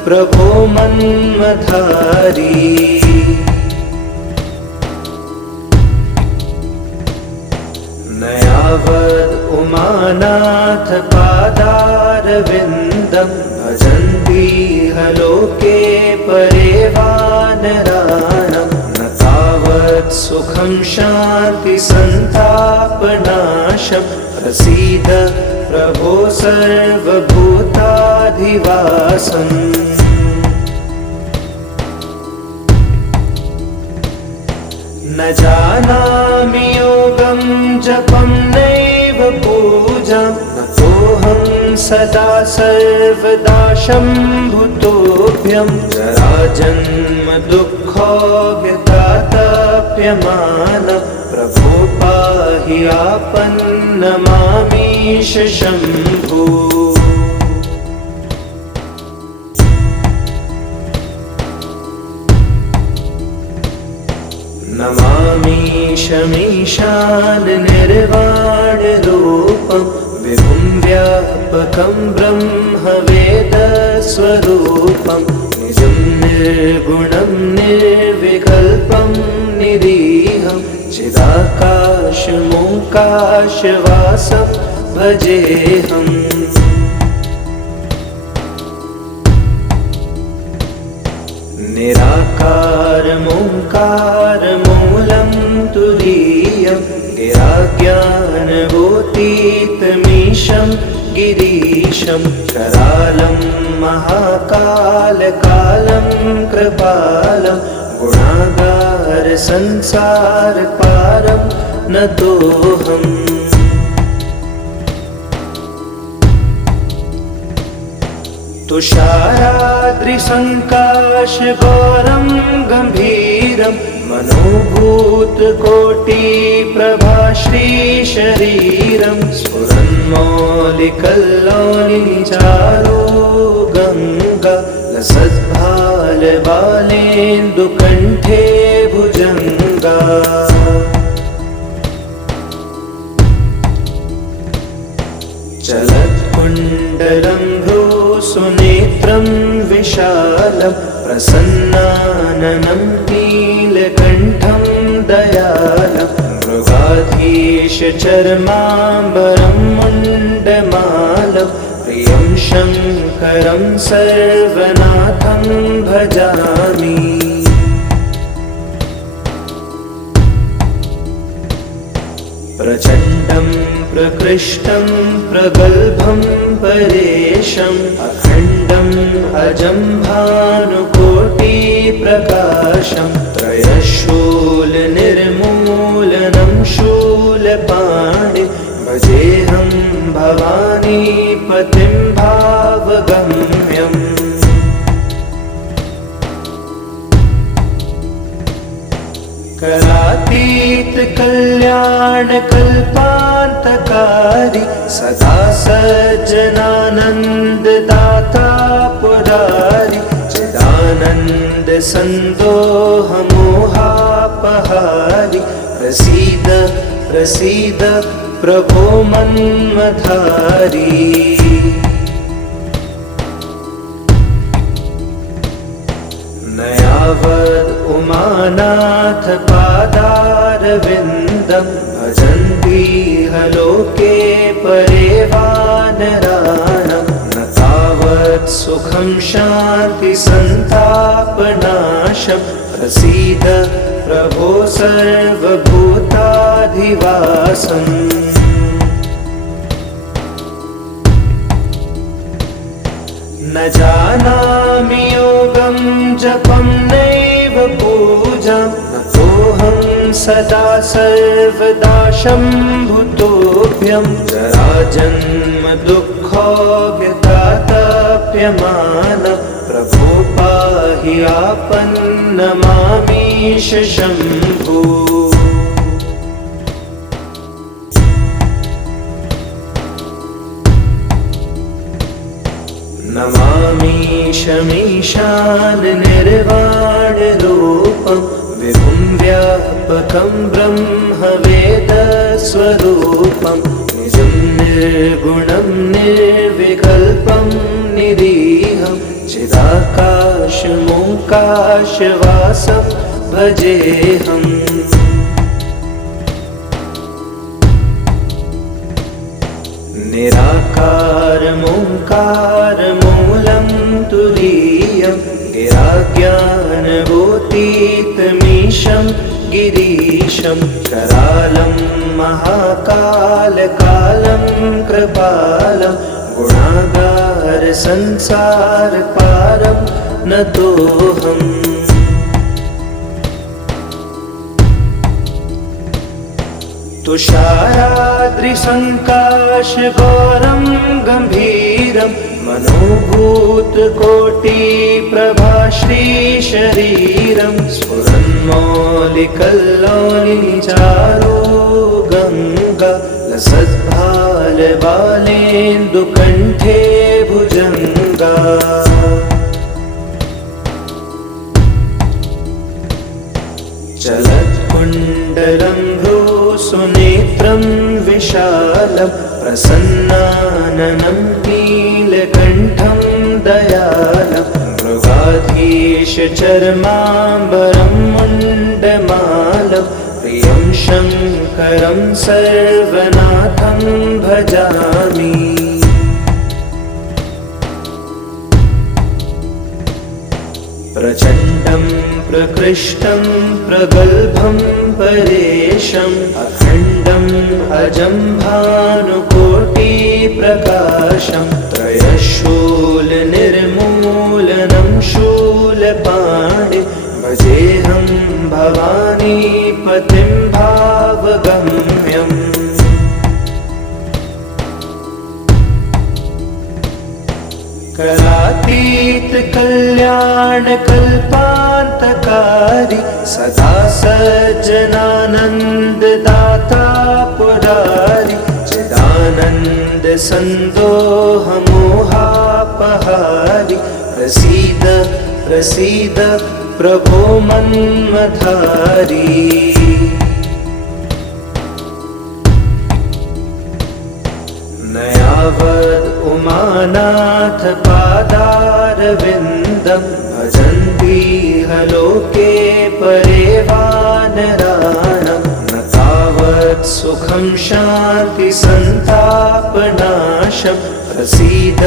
प्रभो मन्मथारी। नयावद् उमानाथ पादारविन्दं भजन्तीह लोके परे वानराणां न तावत् सुखं शान्तिसन्तापनाशं प्रसीद प्रभो सर्वभूताधिवासम्। न जानामि योगं जपं नैव पूजां नतोऽहं सदा सर्वदा शम्भुतोऽभ्यं जराजन्म दुःखोऽव्यतातप्यमानं प्रभो पाहि आपन्नमामीश शम्भो। नमामीशमीशान निर्वाणरूपं विभुं व्यापकं ब्रह्मवेदस्वरूपं निजं निर्गुणं निर्विकल्पं निरीहं चिदाकाशमोकाशवासं भजेऽहम्। निराकारमोङ्कारमूलं तुरीयं गिराज्ञानगोतीतमीशं गिरीशं करालं महाकालकालं कृपालं गुणागारसंसारपारं नतोऽहम्। तुषाराद्रिसङ्काशगौरं गम्भीरं मनोभूतकोटिप्रभाश्रीशरीरं स्फुरन्मौलिकल्लोलिनिचारो गङ्गा लसद्भालबालेन्दुकण्ठे भुजङ्गा। चलत्कुण्डलं भ्रूसुनेत्रं विशालं प्रसन्नाननं नीलकण्ठं दयालं मृगाधीशचर्माम्बरं मुण्डमालं प्रियं शङ्करं सर्वनाथं भजामि। प्रचण्डं प्रकृष्टं प्रगल्भं परेशम् अखण्डम् अजं भानुकोटिप्रकाशं त्रयशूलनिर्मूलनं शूलपाणिं भजेऽहं भवानीपतिं भावगम्यम् करातीत कल्याण कल्पान्तकारी सदा सज्जनानंद दाता पुरारी चिदानंद संदोह मोहापहारी प्रसीद प्रसीद प्रभो मन्मथारी नयावद् उमानाथ पादारविन्दं भजन्तीह लोके परे वानराणां न तावत् सुखं शान्ति सन्तापनाशं प्रसीद प्रभो सर्वभूताधिवासम् न जानामि योगं जपं नैव पूजां नतोऽहं सदा सर्वदा शम्भुतोऽभ्यं जराजन्म दुःखोऽव्यतातप्यमान प्रभो पाहि आपन्नमामीश शम्भो नमामीशमीशान निर्वाणरूपं विभुं व्यापकं ब्रह्मवेदस्वरूपं निजं निर्गुणं निर्विकल्पं निरीहं चिदाकाशमोकाशवासं भजेऽहम् निराकारमोङ्कारमूलं तुरीयं गिराज्ञानभूतीतमीशं गिरीशं करालं महाकालकालं कृपालं गुणागारसंसारपारं नतोऽहम् तुषाराद्रिसङ्काशघोरं गम्भीरं मनोभूतकोटिप्रभाश्रीशरीरं स्फुरन्मौलिकल्लोलिनिचारो गङ्गा लसद्भालबालेन्दुकण्ठे भुजङ्गा चलत्कुण्डलं सुनेत्रं विशालं प्रसन्नाननं नीलकण्ठं दयालं मृगाधीशचर्माम्बरं मुण्डमालं प्रियं शङ्करं सर्वनाथं भजामि प्रचण्डं प्रकृष्टं प्रगल्भं परेशम् अखण्डम् अजं भानुकोटिप्रकाशं त्रयशूलनिर्मूलनं शूलपाणिं भजेऽहं भवानीपतिं भावगम्यम् करातीत कल्याण कल्पान्तकारी सदा सज्जनानंद दाता पुरारी चिदानंद संदोह मोहापहारी प्रसीद प्रसीद प्रभो मन्मथारी नयावद् उमानाथ पादारविन्दं भजन्तीह लोके परे वानराणां न तावत् सुखं शान्ति सन्तापनाशं प्रसीद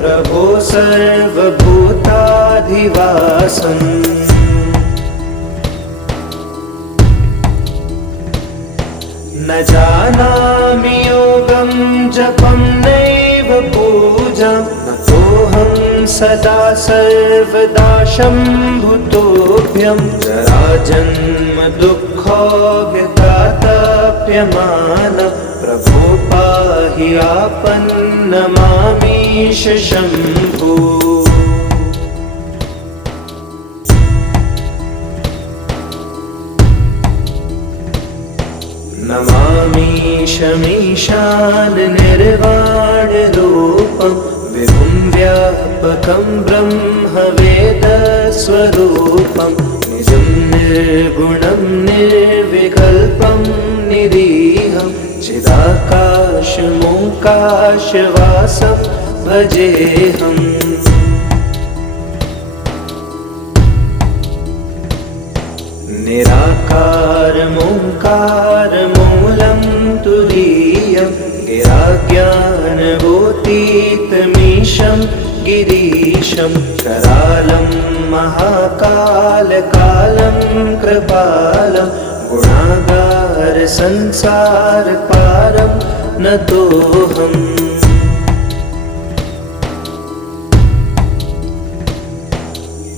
प्रभो सर्वभूताधिवासम् न जानामि योगं जपं नैव पूजां नतोऽहं सदा सर्वदा शम्भुतोऽभ्यं जराजन्म दुःखोऽव्यतातप्यमानः प्रभो पाहि आपन्नमामीश शम्भो। नमामीशमीशान निर्वाणरूपं विभुं व्यापकं ब्रह्मवेदस्वरूपं निजं निर्गुणं निर्विकल्पं निरीहं चिदाकाशमोकाशवासं भजेऽहम्। निराकारमोङ्कारमूलं तुरीयं गिराज्ञानगोतीतमीशं गिरीशं करालं महाकालकालं कृपालं गुणागारसंसारपारं नतोऽहम्।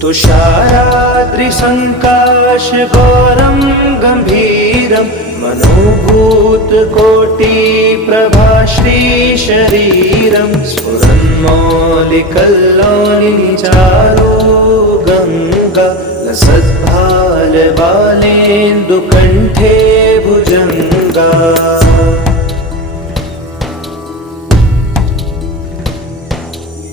तुषाराद्रिसङ्काशगौरं गम्भीरं मनोभूतकोटिप्रभाश्रीशरीरं स्फुरन्मौलिकल्लोलिनिचारो गङ्गा लसद्भालबालेन्दुकण्ठे भुजङ्गा।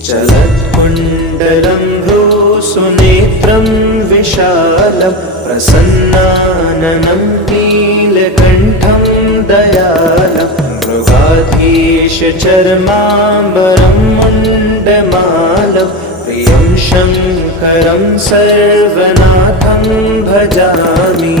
चलत्कुण्डलं भ्रूसुनेत्रं विशालं प्रसन्नाननं नीलकण्ठं दयालं मृगाधीशचर्माम्बरं मुण्डमालं प्रियं शङ्करं सर्वनाथं भजामि।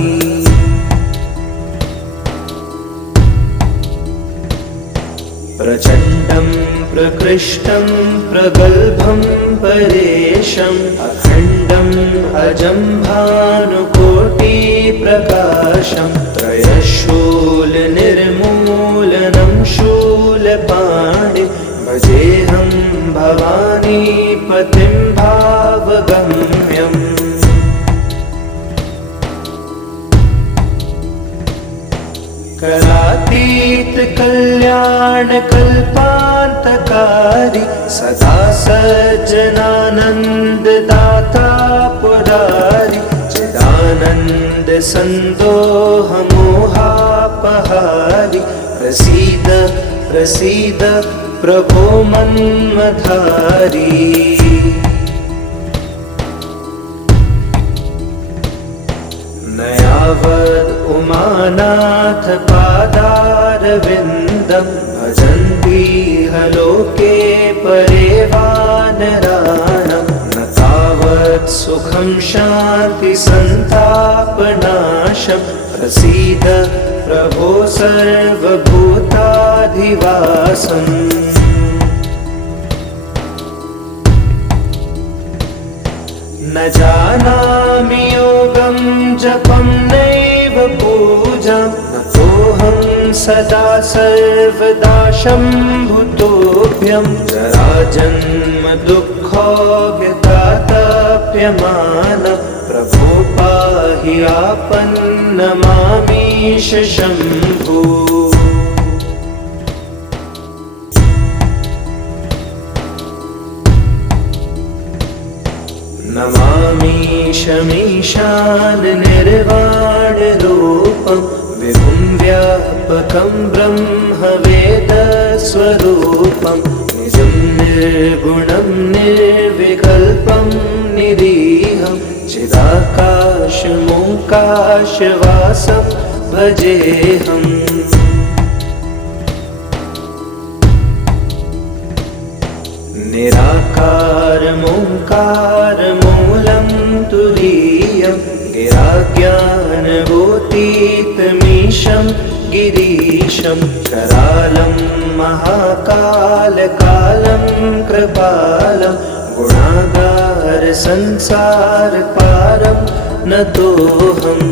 प्रचण्डं प्रकृष्टं प्रगल्भं परेशम् अखण्डम् अजं भानुकोटिप्रकाशं त्रयशूलनिर्मूलनं शूलपाणिं भजेऽहं भवानीपतिं भावगम्यम्। करातीत कल्याणकल्पान्तकारी सदा सज्जनानन्ददाता पुरारी चिदानन्द सन्दोहमोहापहारी प्रसीद प्रसीद प्रभो मन्मथारी। न यावद् उमानाथ पादारविन्दं भजन्तीह लोके परे वानराणां न तावत् सुखं शान्तिसन्तापनाशं प्रसीद प्रभो सर्वभूताधिवासम्। न जानामि योगं जपं नैव पूजां नतोऽहं सदा सर्वदा शम्भुतोऽभ्यं जराजन्म दुःखोऽव्यतातप्यमानः प्रभो पाहि आपन्नमामीश शम्भो। नमामीशमीशान निर्वाणरूपं विभुं व्यापकं ब्रह्मवेदस्वरूपं निजं निर्गुणं निर्विकल्पं निरीहं चिदाकाशमोकाशवासं भजेऽहम्। निराकारमोङ्कारमूलं तुरीयं गिराज्ञानगोतीतमीशं गिरीशं करालं महाकालकालं कृपालं गुणागारसंसारपारं नतोऽहम्।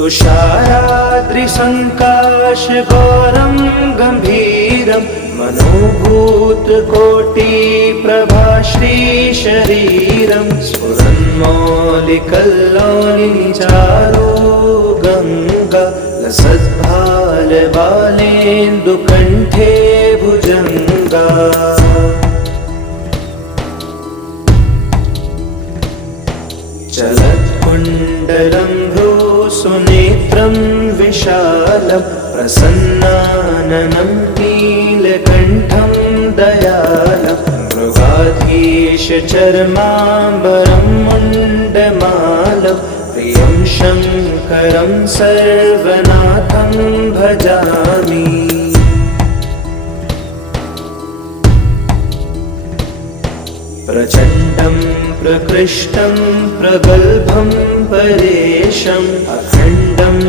तुषाराद्रिसङ्काशगौरं गम्भीरं मनोभूतकोटिप्रभाश्रीशरीरं स्फुरन्मौलिकल्लोलिनिचारो गङ्गा लसद्भालबालेन्दुकण्ठे भुजङ्गा चलत्कुण्डलं भ्रूसुनेत्रं विशालं प्रसन्नाननं नीलकण्ठं दयालं मृगाधीशचर्माम्बरं मुण्डमालं प्रियं शङ्करं सर्वनाथं भजामि प्रचण्डं प्रकृष्टं प्रगल्भं परेशम् अखण्डम्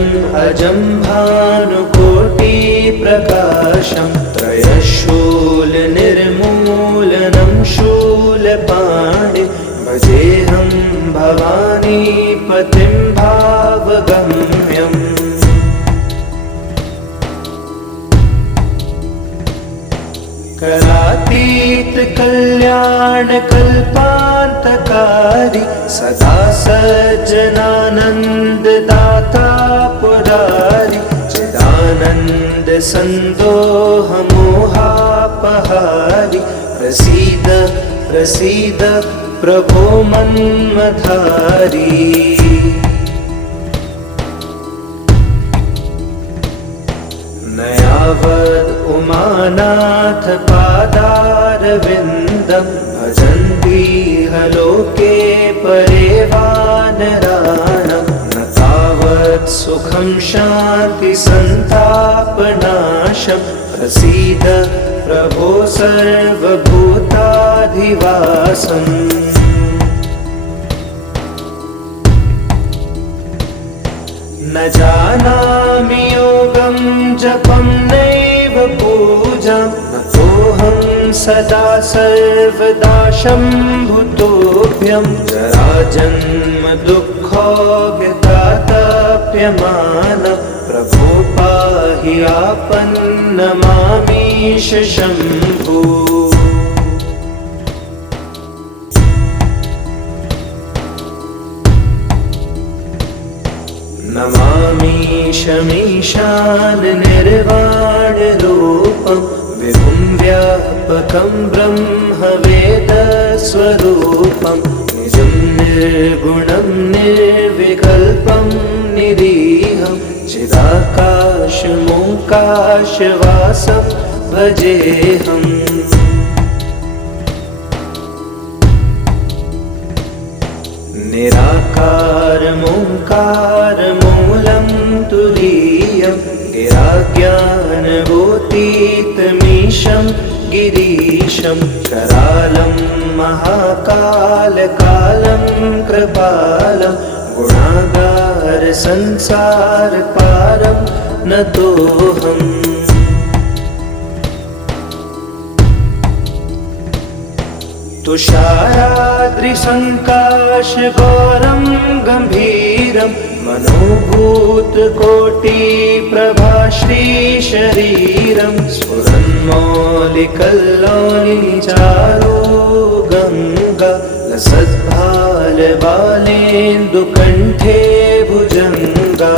अजं भानुकोटिप्रकाशं त्रयशूलनिर्मूलनं शूलपाणिं भजेऽहं भवानीपतिं भावगम्यम् करातीत कल्याणकल्पान्तकारी सदा सज्जनानन्ददाता पुरारी चिदानन्द सन्दोहमोहापहारी प्रसीद प्रसीद प्रभो मन्मथारी नयावद् उमानाथ पादारविन्दं भजन्तीह लोके परे वानराणां न तावत् सुखं शान्ति सन्तापनाशं प्रसीद प्रभो सर्वभूताधिवासम् न जानामि योगं जपं नैव पूजां नतोऽहं सदा सर्वदा शम्भुतोऽभ्यं जराजन्म दुःखोऽव्यतातप्यमानं प्रभो पाहि आपन्नमामीश शम्भो नमामीशमीशान निर्वाणरूपं विभुं व्यापकं ब्रह्मवेदस्वरूपं निजं निर्गुणं निर्विकल्पं निरीहं चिदाकाशमोकाशवासं भजेऽहम् निराकारमोङ्कारमूलं तुरीयं गिराज्ञानगोतीतमीशं गिरीशं करालं महाकालकालं कृपालं गुणागारसंसारपारं नतोऽहम् तुषाराद्रिसङ्काशगौरं गम्भीरं मनोभूतकोटिप्रभाश्रीशरीरं स्फुरन्मौलिकल्लोलिनिचारो गङ्गा लसद्भालबालेन्दुकण्ठे भुजङ्गा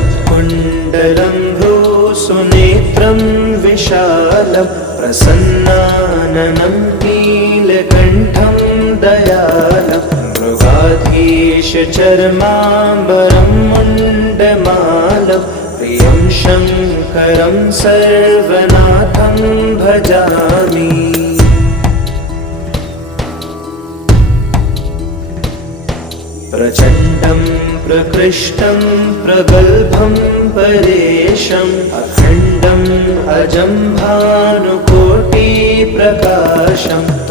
चलत्कुण्डलं भ्रूसुनेत्रं विशालं प्रसन्नाननं नीलकण्ठं दयालं मृगाधीशचर्माम्बरं मुण्डमालं प्रियं शङ्करं सर्वनाथं भजामि प्रचण्डं प्रकृष्टं प्रगल्भं परेशम् अखण्डम् अजं भानुकोटिप्रकाशं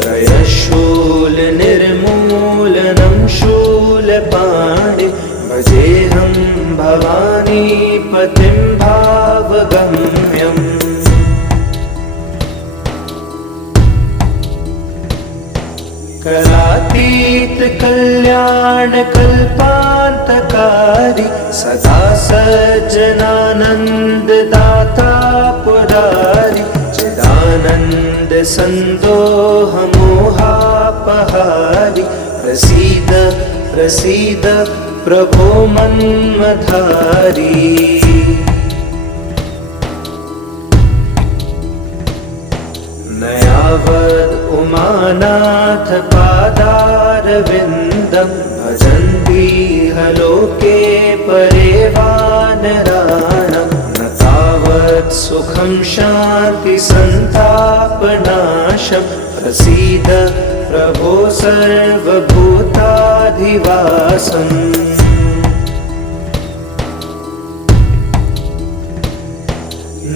त्रयशूलनिर्मूलनं शूलपाणिं भजेऽहं भवानीपतिं भावगम्यम् कलातीत कल्याण कल्पान्तकारी सदा सज्जनानंद दाता पुरारी चिदानंद संदोह मोहापहारी प्रसीद प्रसीद प्रभो मन्मधारी नयावद् उमानाथ पादारविन्दं भजन्ति लोके परे वानराणां न तावत् सुखं शान्ति सन्तापनाशं प्रसीद प्रभो सर्वभूताधिवासम्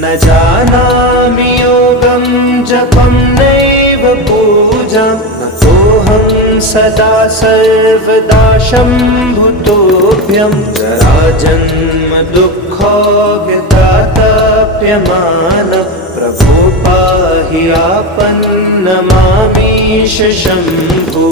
न जानामि योगं जपं नैव पूजां नतोऽहं सदा सर्वदा शम्भुतोऽभ्यं जराजन्म दुःखोऽव्यतातप्यमानं प्रभो पाहि आपन्नमामीश शम्भो।